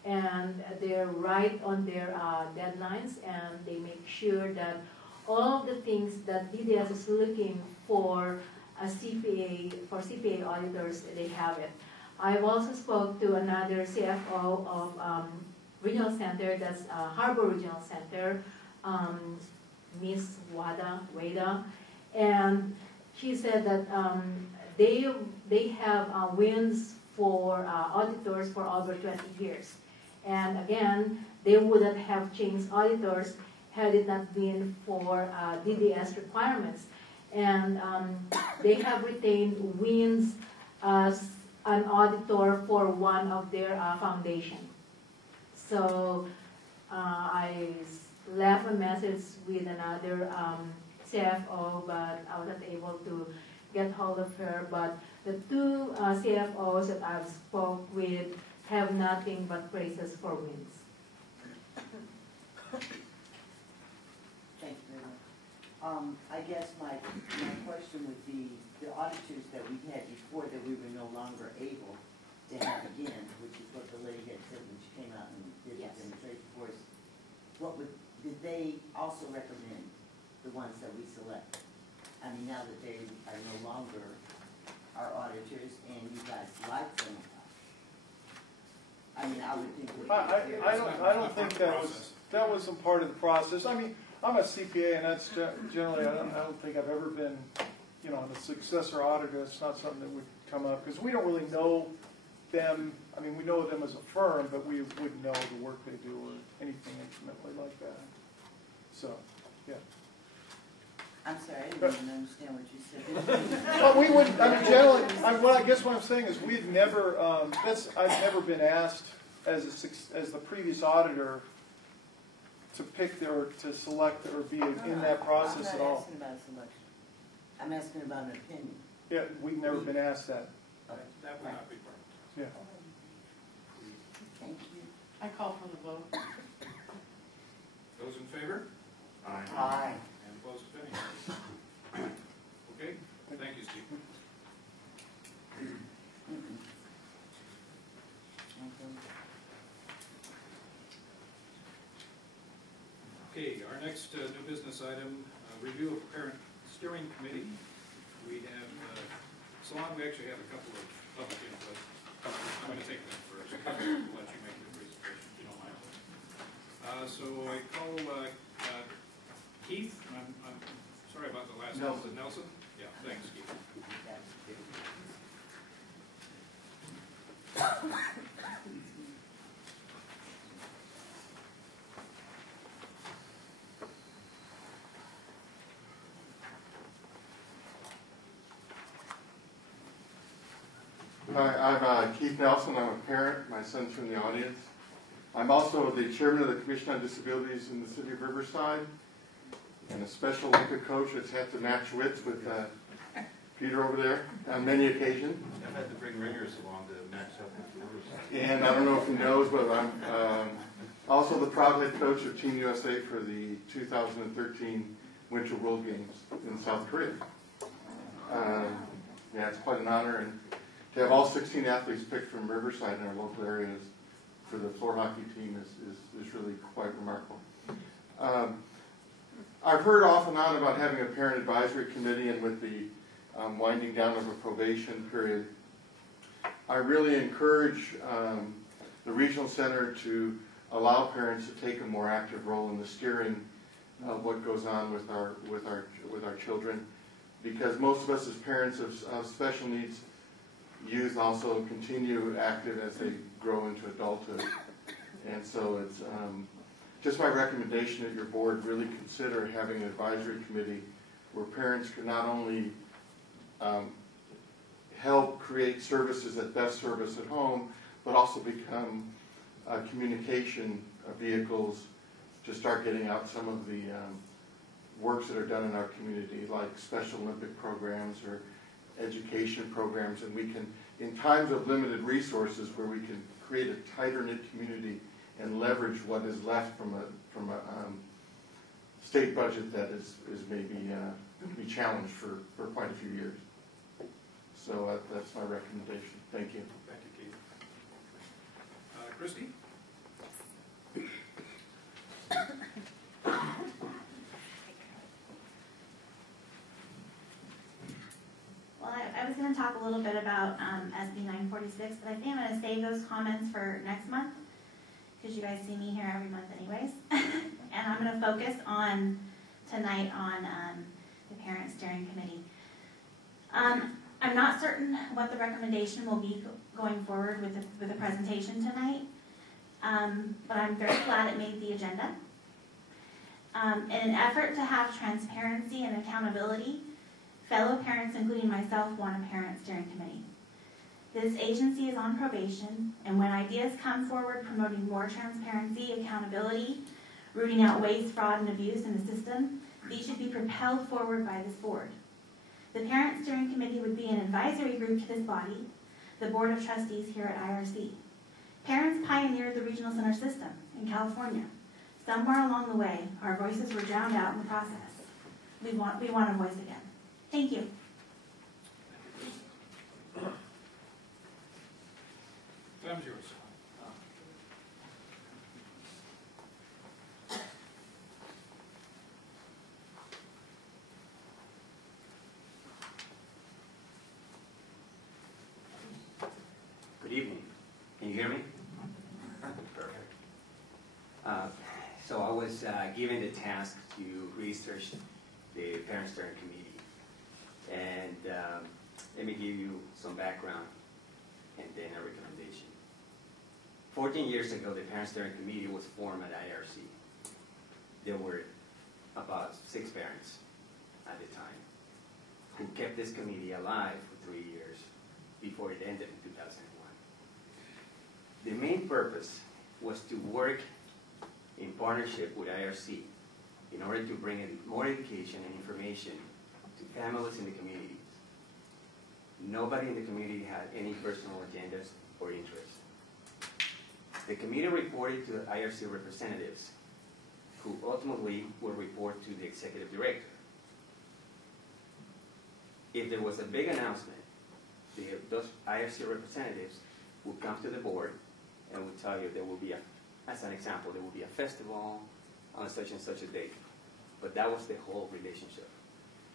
and they're right on their deadlines, and they make sure that all the things that DDS is looking for CPA auditors, they have it. I've also spoke to another CFO of Regional Center, that's Harbor Regional Center, Ms. Wada, and she said that they have wins for auditors for over 20 years. And again, they wouldn't have changed auditors had it not been for DDS requirements. And they have retained Wins as an auditor for one of their foundation. So I left a message with another CFO, but I wasn't able to get hold of her. But the 2 CFOs that I've spoke with have nothing but praises for Wins. Thank you very much. I guess my question would be the auditors that we had before that we were no longer able to have again, which is what the lady had said when she came out and did the demonstration for us. Did they also recommend the ones that we select? I mean, now that they are no longer our auditors and you guys like them, I mean, I would think. I don't think that was a part of the process. I mean, I'm a CPA, and that's generally I don't think I've ever been, the successor auditor. It's not something that would come up because we don't really know them. I mean, we know them as a firm, but we wouldn't know the work they do or anything intimately like that. So, yeah. I'm sorry, I didn't even understand what you said. Well, we wouldn't. I mean, generally, I guess what I'm saying is we've never. I've never been asked as the previous auditor to pick or to select or be in that process at all. I'm not asking about a selection. I'm asking about an opinion. Yeah, we've never been asked that. That would not be part of it. Yeah. Thank you. I call for the vote. Those in favor? Aye. And opposed, if any? Okay, thank you, Steve. Okay, our next new business item, review of parent steering committee. We have, Salon, we actually have a couple of public input. I'm going to take them first. Let you make the presentation, if you don't mind. So I call Keith, I'm sorry about the last name. Is it Nelson? Yeah, thanks, Keith. Hi, I'm Keith Nelson. I'm a parent. My son's from the audience. I'm also the chairman of the Commission on Disabilities in the city of Riverside, and a special Olympic coach that's had to match wits with Peter over there on many occasions. I've had to bring ringers along to match up with Riverside. And I don't know if he knows, but I'm also the proud head coach of Team USA for the 2013 Winter World Games in South Korea. Yeah, it's quite an honor, and to have all 16 athletes picked from Riverside in our local areas for the floor hockey team is really quite remarkable. I've heard off and on about having a parent advisory committee, and with the winding down of a probation period, I really encourage the regional center to allow parents to take a more active role in the steering of what goes on with our children, because most of us as parents of special needs youth also continue active as they grow into adulthood. And so it's just my recommendation that your board really consider having an advisory committee where parents can not only help create services that best service at home, but also become communication vehicles to start getting out some of the works that are done in our community, like Special Olympic programs or education programs, and we can, in times of limited resources where we can create a tighter-knit community and leverage what is left from a state budget that is maybe going to be challenged for quite a few years. So that's my recommendation. Thank you. Thank you, Keith. Christy? Well, I was going to talk a little bit about SB 946, but I think I'm going to save those comments for next month, because you guys see me here every month anyways. And I'm going to focus on tonight on the Parent Steering Committee. I'm not certain what the recommendation will be going forward with the presentation tonight, but I'm very glad it made the agenda. In an effort to have transparency and accountability, fellow parents, including myself, want a Parent Steering Committee. This agency is on probation, and when ideas come forward promoting more transparency, accountability, rooting out waste, fraud, and abuse in the system, these should be propelled forward by this board. The Parent Steering Committee would be an advisory group to this body, the Board of Trustees here at IRC. Parents pioneered the regional center system in California. Somewhere along the way, our voices were drowned out in the process. We want a voice again. Thank you. Time's yours. Good evening. Can you hear me? Perfect. So I was given the task to research the Parent Steering Committee. And let me give you some background and then a recommendation. 14 years ago, the Parent Steering Committee was formed at IRC. There were about 6 parents at the time who kept this committee alive for 3 years before it ended in 2001. The main purpose was to work in partnership with IRC in order to bring in more education and information to families in the communities. Nobody in the community had any personal agendas or interests. The committee reported to the IRC representatives, who ultimately will report to the executive director. If there was a big announcement, those IRC representatives would come to the board and would tell you there will be as an example, there will be a festival on such and such a date. But that was the whole relationship,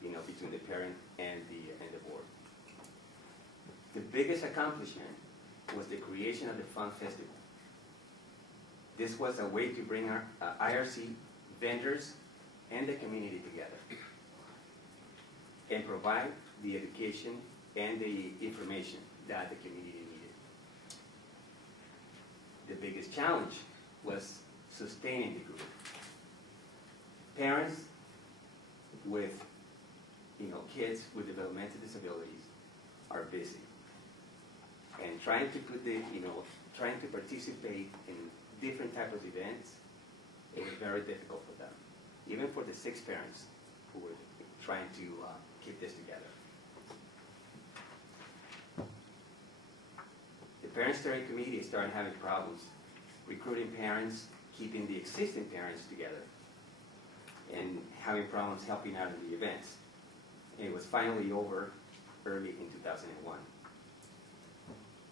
between the parent and the board. The biggest accomplishment was the creation of the Fun Festival. This was a way to bring our IRC vendors and the community together and provide the education and the information that the community needed. The biggest challenge was sustaining the group. Parents with kids with developmental disabilities are busy, and trying to put trying to participate in different types of events, it was very difficult for them, even for the 6 parents who were trying to keep this together. The Parent Steering Committee started having problems recruiting parents, keeping the existing parents together. and having problems helping out in the events. It was finally over early in 2001.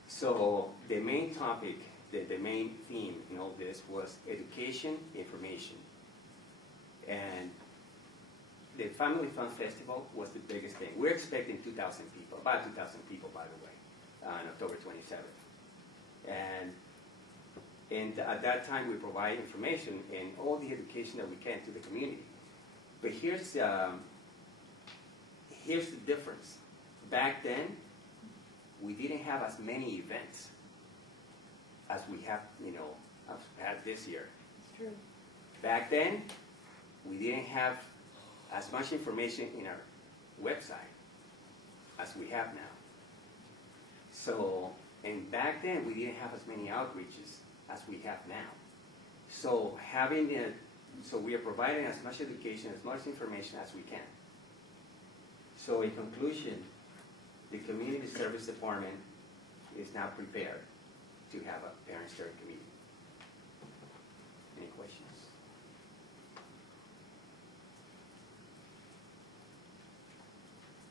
So the main topic, the main theme in all this was education, information. And the Family Fun Festival was the biggest thing. We're expecting 2,000 people, about 2,000 people, by the way, on October 27th. And at that time, we provide information and all the education that we can to the community. But here's the difference. Back then, we didn't have as many events as we have, as this year. It's true. Back then, we didn't have as much information in our website as we have now. So, and back then, we didn't have as many outreaches as we have now. So so we are providing as much education, as much information as we can. So in conclusion, the Community Service Department is now prepared to have a parent steering committee. Any questions?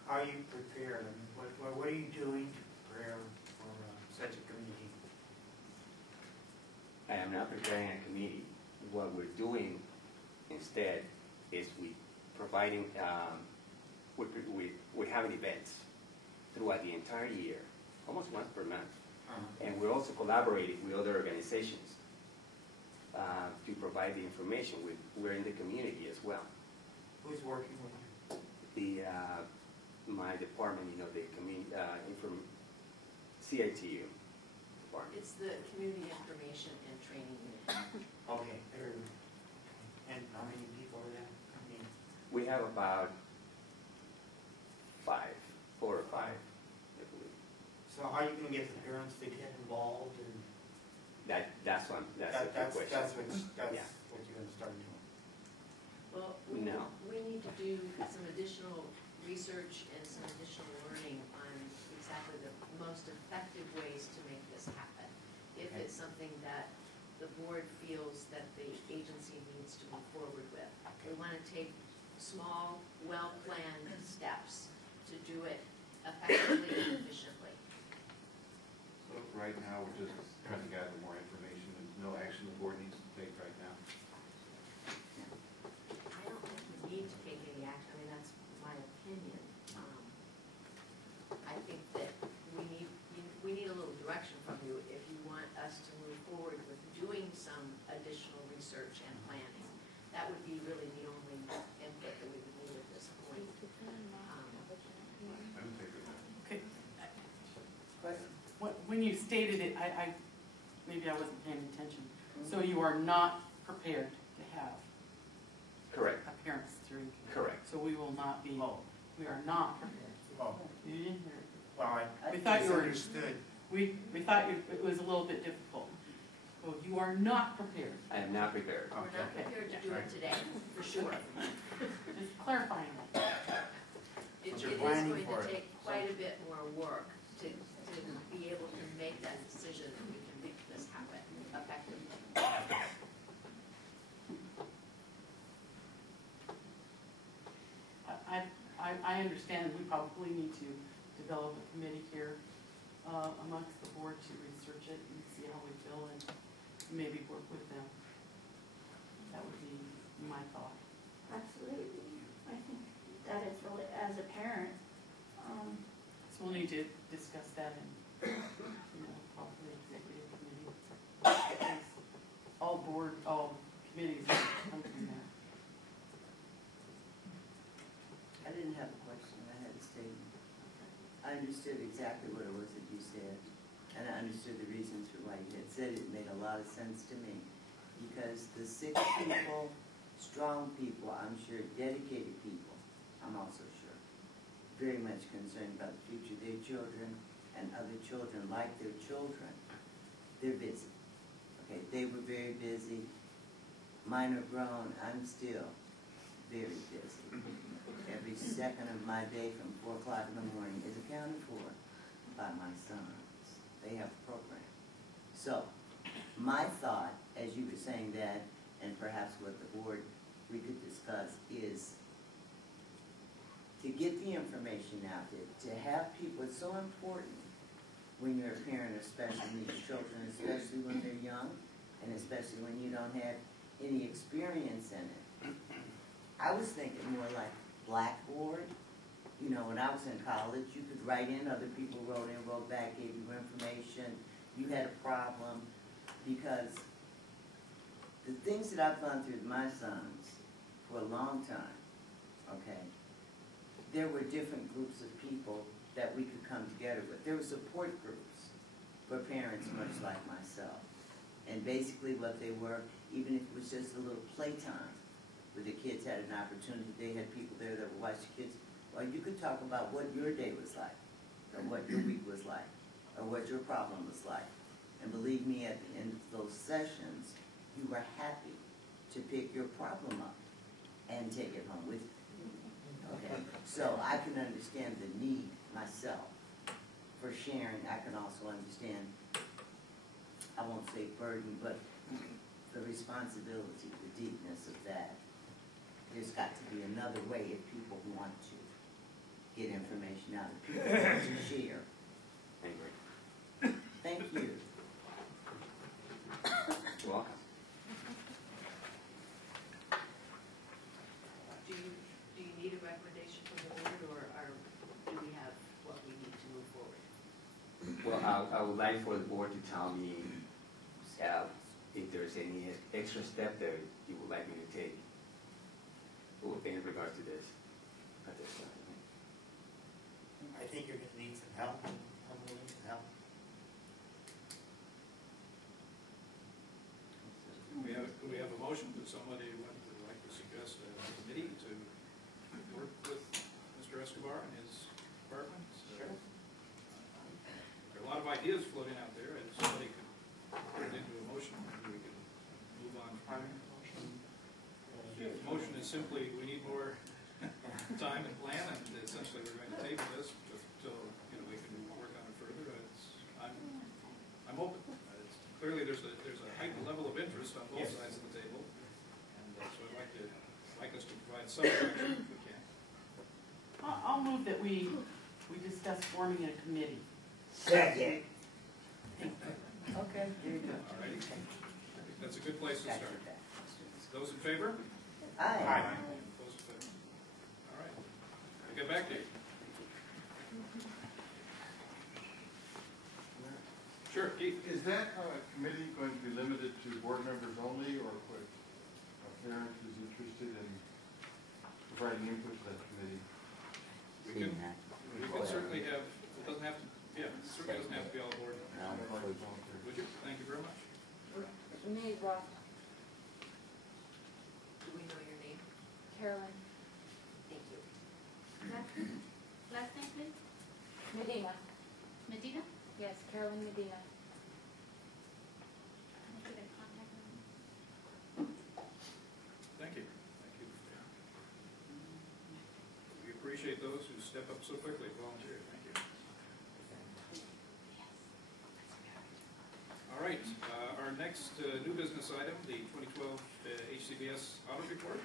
How are you prepared? I mean, what are you doing to prepare for such a committee? I am not preparing a committee. What we're doing instead is we're having events throughout the entire year, almost once per month. And we're also collaborating with other organizations to provide the information. We're in the community as well. Who's working with you? My department, the community, CITU department. It's the Community Information and Training Unit. Okay. And how many people are there? We have about 4 or 5, I believe. So how are you going to get the parents to get involved? And That's a good question. That's what you're going to start doing. Well, we need to do some additional research and some additional learning on exactly the most effective ways to make this happen. If it's something that the board feels that the agency needs to move forward with. We want to take small, well-planned steps to do it effectively and efficiently. So right now, we're just trying to gather more information. There's no action the board needs to take right now. I don't think we need to take any action. I mean, that's my opinion. I think that we need a little direction from you if you want us to move forward with doing some additional research and planning. That would be really the only input that we would need at this point. Okay. When you stated it, maybe I wasn't paying attention. So you are not prepared to have Correct. a parents steering committee? Correct. So we will not be, we are not prepared. You didn't hear it. Well, We thought you were understood. We thought it was a little bit difficult. So you are not prepared. I am not prepared. We're not prepared to do it today, for sure. Just clarifying that. It is you're going planning for to it. take quite a bit more work to be able to make that decision that we can make this happen effectively. I understand we probably need to develop a committee here amongst the board to research it and see how we feel and maybe work with them. That would be my thought. Absolutely. I think that is really, as a parent. So we'll need to discuss that in, probably executive committee. Because all committees come from there. I didn't have a question, I had a statement. I understood exactly what it was that you said, and I understood the reasons for why you had said it. It made a lot of sense to me. Because the 6 people, strong people, I'm sure, dedicated people, I'm also sure, very much concerned about the future of their children and other children like their children. They're busy. Okay, they were very busy. Mine are grown, I'm still very busy. Every second of my day from 4 o'clock in the morning is accounted for by my sons. They have a program. So, my thought, as you were saying that, and perhaps what the board, we could discuss because is to get the information out there, to have people, it's so important when you're a parent of special needs children, especially when they're young, and especially when you don't have any experience in it. I was thinking more like Blackboard. You know, when I was in college, you could write in, other people wrote in, wrote back, gave you information. You had a problem, because the things that I've gone through with my sons for a long time, okay, there were different groups of people that we could come together with. There were support groups for parents much like myself. And basically what they were, even if it was just a little playtime, where the kids had an opportunity, they had people there that would watch the kids. Well, you could talk about what your day was like, or what your week was like, or what your problem was like. And believe me, at the end of those sessions, you were happy to pick your problem up and take it home with you. Okay? So I can understand the need myself for sharing. I can also understand, I won't say burden, but the responsibility, the deepness of that. There's got to be another way if people want to get information out, if people want to share. Thank you. Thank you. You're welcome. Do you need a recommendation from the board, or do we have what we need to move forward? Well, I would like for the board to tell me if there's any extra step that you would like me to take in regards to this at this time. I think you're gonna need some help. I'm willing to help. We have a motion that somebody would like to suggest a committee to work with Mr. Escobar and his department. Sure. There are a lot of ideas floating out there, and somebody could put it into a motion, and we can move on from there. The motion is simply, we need more time and plan, and essentially we're going to table this until we can work on it further. I'm open. Clearly, there's a heightened level of interest on both sides of the table, and so I'd like us to provide some direction if we can. I'll move that we discuss forming a committee. Second. Okay, there you go. All righty. I think that's a good place to start. Those in favor? Aye. Opposed, opposed. All right. We'll get back to you. Sure, Keith. Is that committee going to be limited to board members only, or could a parent who's interested in providing input to that committee? We can certainly have, it doesn't have to, yeah, it certainly doesn't have to be all board members. Would you? Thank you very much. Me, Rob. Do we know your name? Carolyn. Thank you. Last name, please? Medina. Medina? Yes, Carolyn Medina. Can I get a contact number? Thank you. Thank you. We appreciate those who step up so quickly and volunteer. Thank you. All right. Our next new business item, the 2012 HCBS audit report.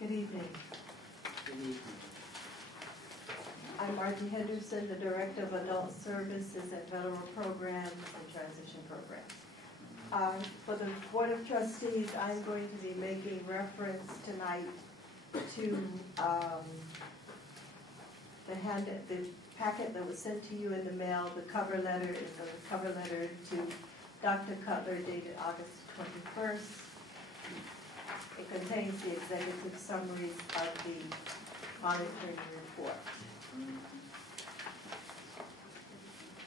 Good evening. Good evening. I'm Margie Henderson, the Director of Adult Services and Federal Programs and Transition Programs. For the Board of Trustees, I'm going to be making reference tonight to the packet that was sent to you in the mail. The cover letter is a cover letter to Dr. Cutler dated August 21st. It contains the executive summaries of the monitoring report.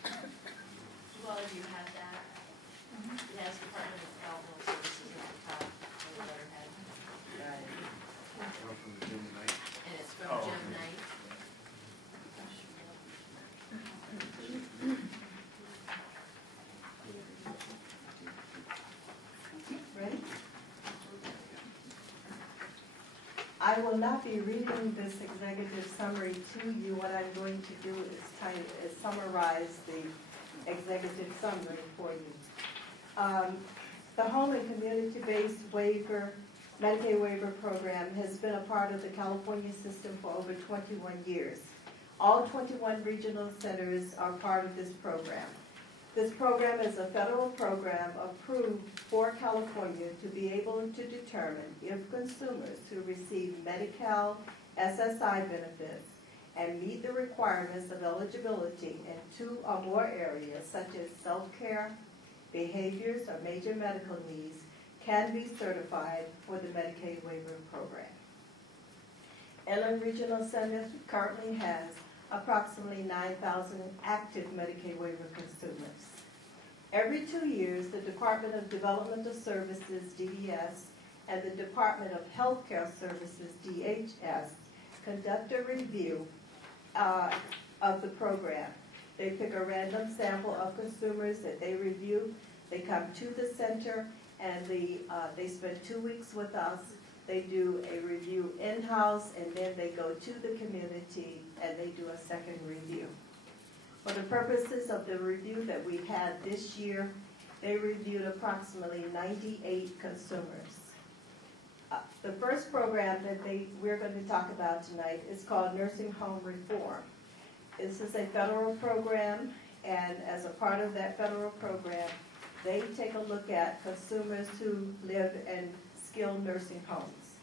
Do all of you have that? It has Department of Health and Services at the top of the letterhead. And it's from Jim Knight. Ready? I will not be reading this executive summary to you. What I'm going to do is summarize the executive summary for you. The home and community-based waiver, Medicaid waiver program has been a part of the California system for over 21 years. All 21 regional centers are part of this program. This program is a federal program approved for California to be able to determine if consumers who receive Medi-Cal SSI benefits and meet the requirements of eligibility in 2 or more areas such as self-care, behaviors, or major medical needs can be certified for the Medicaid waiver program. Inland Regional Center currently has approximately 9,000 active Medicaid waiver consumers. Every 2 years, the Department of Developmental Services, DDS, and the Department of Healthcare Services, DHS, conduct a review of the program. They pick a random sample of consumers that they review. They come to the center and they spend 2 weeks with us. They do a review in-house and then they go to the community and they do a second review. For the purposes of the review that we had this year, they reviewed approximately 98 consumers. The first program that we're going to talk about tonight is called Nursing Home Reform. This is a federal program, and as a part of that federal program, they take a look at consumers who live in skilled nursing homes.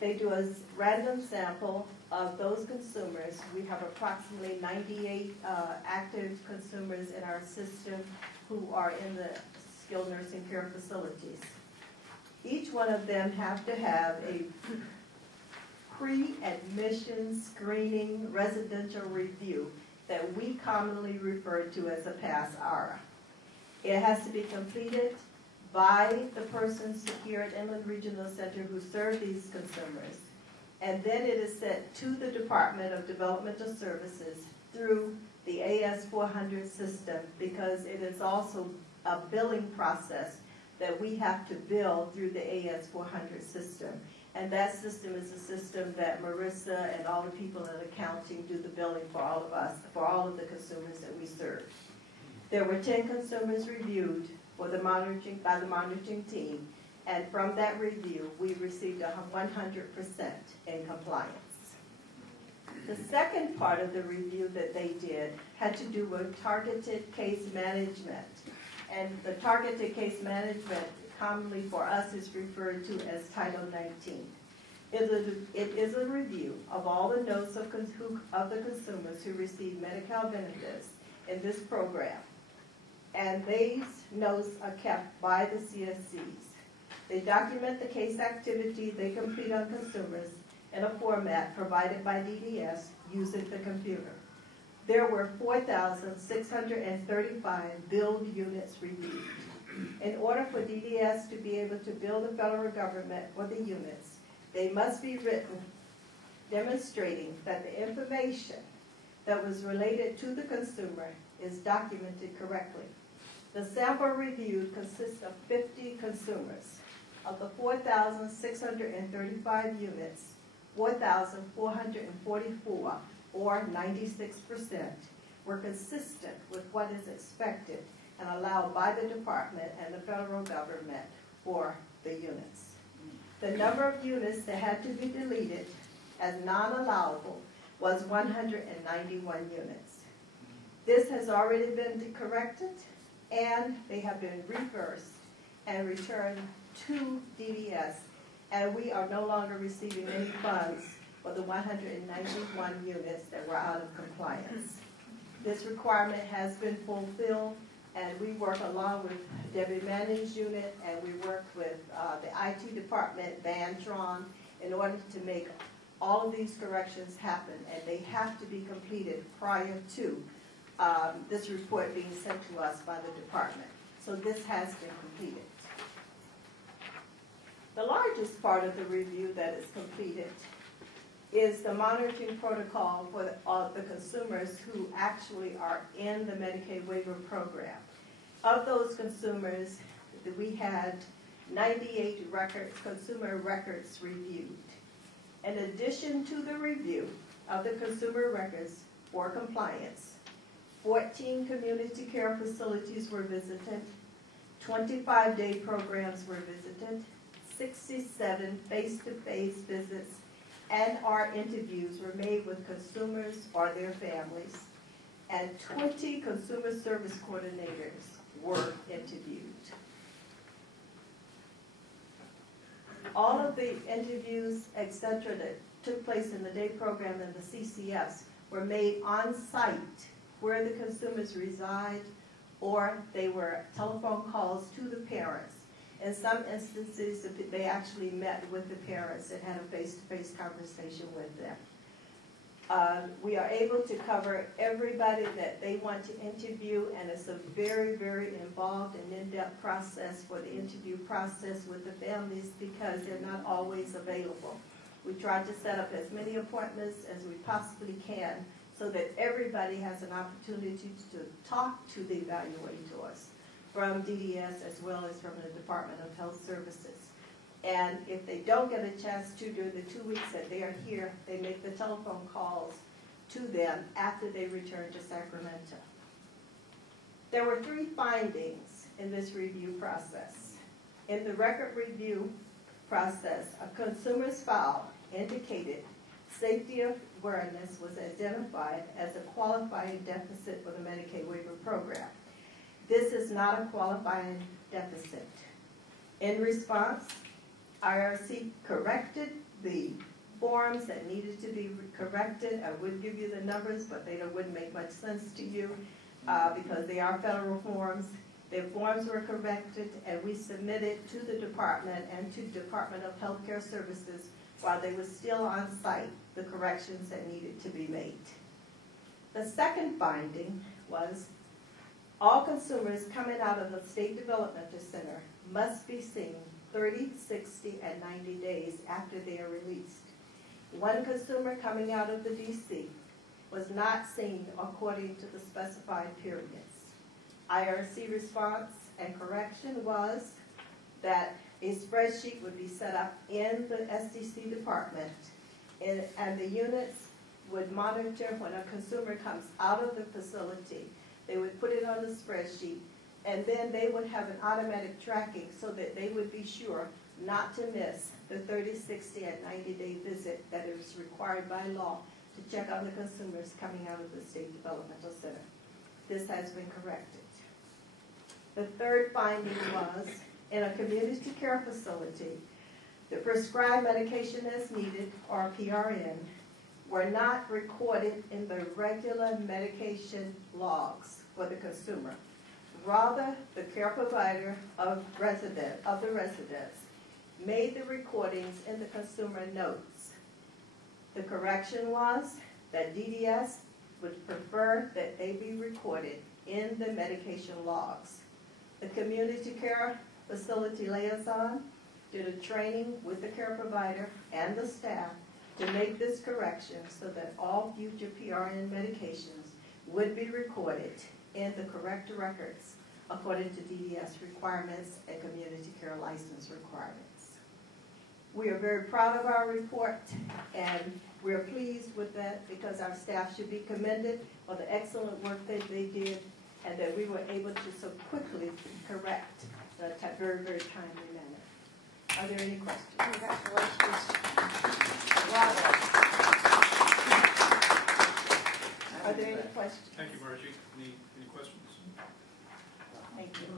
They do a random sample of those consumers. We have approximately 98 active consumers in our system who are in the skilled nursing care facilities. Each one of them have to have a pre-admission screening residential review that we commonly refer to as a PASS-ARA. It has to be completed by the persons here at Inland Regional Center who serve these consumers, and then it is sent to the Department of Developmental Services through the AS400 system, because it is also a billing process that we have to bill through the AS400 system. And that system is a system that Marissa and all the people in accounting do the billing for all of us, for all of the consumers that we serve. There were 10 consumers reviewed by the monitoring team, and from that review, we received 100% in compliance. The second part of the review that they did had to do with targeted case management. And the targeted case management commonly for us is referred to as Title 19. It is a review of all the notes of the consumers who receive Medi-Cal benefits in this program. And these notes are kept by the CSCs. They document the case activity they complete on consumers in a format provided by DDS using the computer. There were 4,635 billed units reviewed. In order for DDS to be able to bill the federal government for the units, they must be written demonstrating that the information that was related to the consumer is documented correctly. The sample reviewed consists of 50 consumers. Of the 4,635 units, 4,444, or 96%, were consistent with what is expected and allowed by the department and the federal government for the units. The number of units that had to be deleted as non-allowable was 191 units. This has already been corrected, and they have been reversed and returned to DDS, and we are no longer receiving any funds for the 191 units that were out of compliance. This requirement has been fulfilled, and we work along with Debbie Manning's unit, and we work with the IT department, Vantron, in order to make all of these corrections happen, and they have to be completed prior to this report being sent to us by the department. So this has been completed. The largest part of the review that is completed is the monitoring protocol for the consumers who actually are in the Medicaid waiver program. Of those consumers, we had 98 consumer records reviewed. In addition to the review of the consumer records for compliance, 14 community care facilities were visited, 25 day programs were visited, 67 face-to-face visits and/or interviews were made with consumers or their families, and 20 consumer service coordinators were interviewed. All of the interviews, etc., that took place in the day program and the CCFs were made on site where the consumers reside, or they were telephone calls to the parents. In some instances, they actually met with the parents and had a face-to-face conversation with them. We are able to cover everybody that they want to interview, and it's a very, very involved and in-depth process for the interview process with the families because they're not always available. We try to set up as many appointments as we possibly can so that everybody has an opportunity to talk to the evaluators from DDS as well as from the Department of Health Services. And if they don't get a chance to during the 2 weeks that they are here, they make the telephone calls to them after they return to Sacramento. There were 3 findings in this review process. In the record review process, a consumer's file indicated safety awareness was identified as a qualifying deficit for the Medicaid waiver program. This is not a qualifying deficit. In response, IRC corrected the forms that needed to be corrected. I would give you the numbers, but they wouldn't make much sense to you because they are federal forms. Their forms were corrected, and we submitted to the department and to the Department of Healthcare Services while they were still on site the corrections that needed to be made. The second finding was all consumers coming out of the State Developmental Center must be seen 30, 60, and 90 days after they are released. One consumer coming out of the DC was not seen according to the specified periods. IRC response and correction was that a spreadsheet would be set up in the SDC department, and the units would monitor when a consumer comes out of the facility. They would put it on the spreadsheet, and then they would have an automatic tracking so that they would be sure not to miss the 30, 60, and 90-day visit that is required by law to check on the consumers coming out of the State Developmental Center. This has been corrected. The third finding was, in a community care facility, the prescribed medication as needed, or PRN, were not recorded in the regular medication logs for the consumer. Rather, the care provider of the residents made the recordings in the consumer notes. The correction was that DDS would prefer that they be recorded in the medication logs. The community care facility liaison did a training with the care provider and the staff to make this correction so that all future PRN medications would be recorded in the correct records according to DDS requirements and community care license requirements. We are very proud of our report, and we are pleased with that because our staff should be commended for the excellent work that they did and that we were able to so quickly correct in a very, very timely manner. Are there any questions? Congratulations. Bravo. Are there any questions? Thank you, Margie. Any questions? Thank you.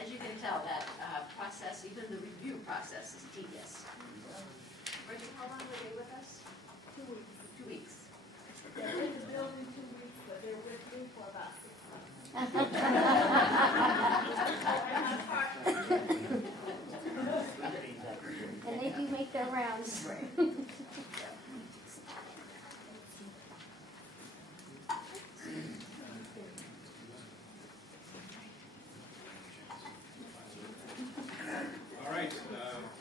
As you can tell, that process, even the review process, is tedious. Bridget, how long were they with us? 2 weeks. 2 weeks. They're in the building 2 weeks, but they're with me for about 6 months. And they do make their rounds. All right,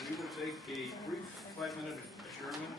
we will take a brief 5-minute adjournment.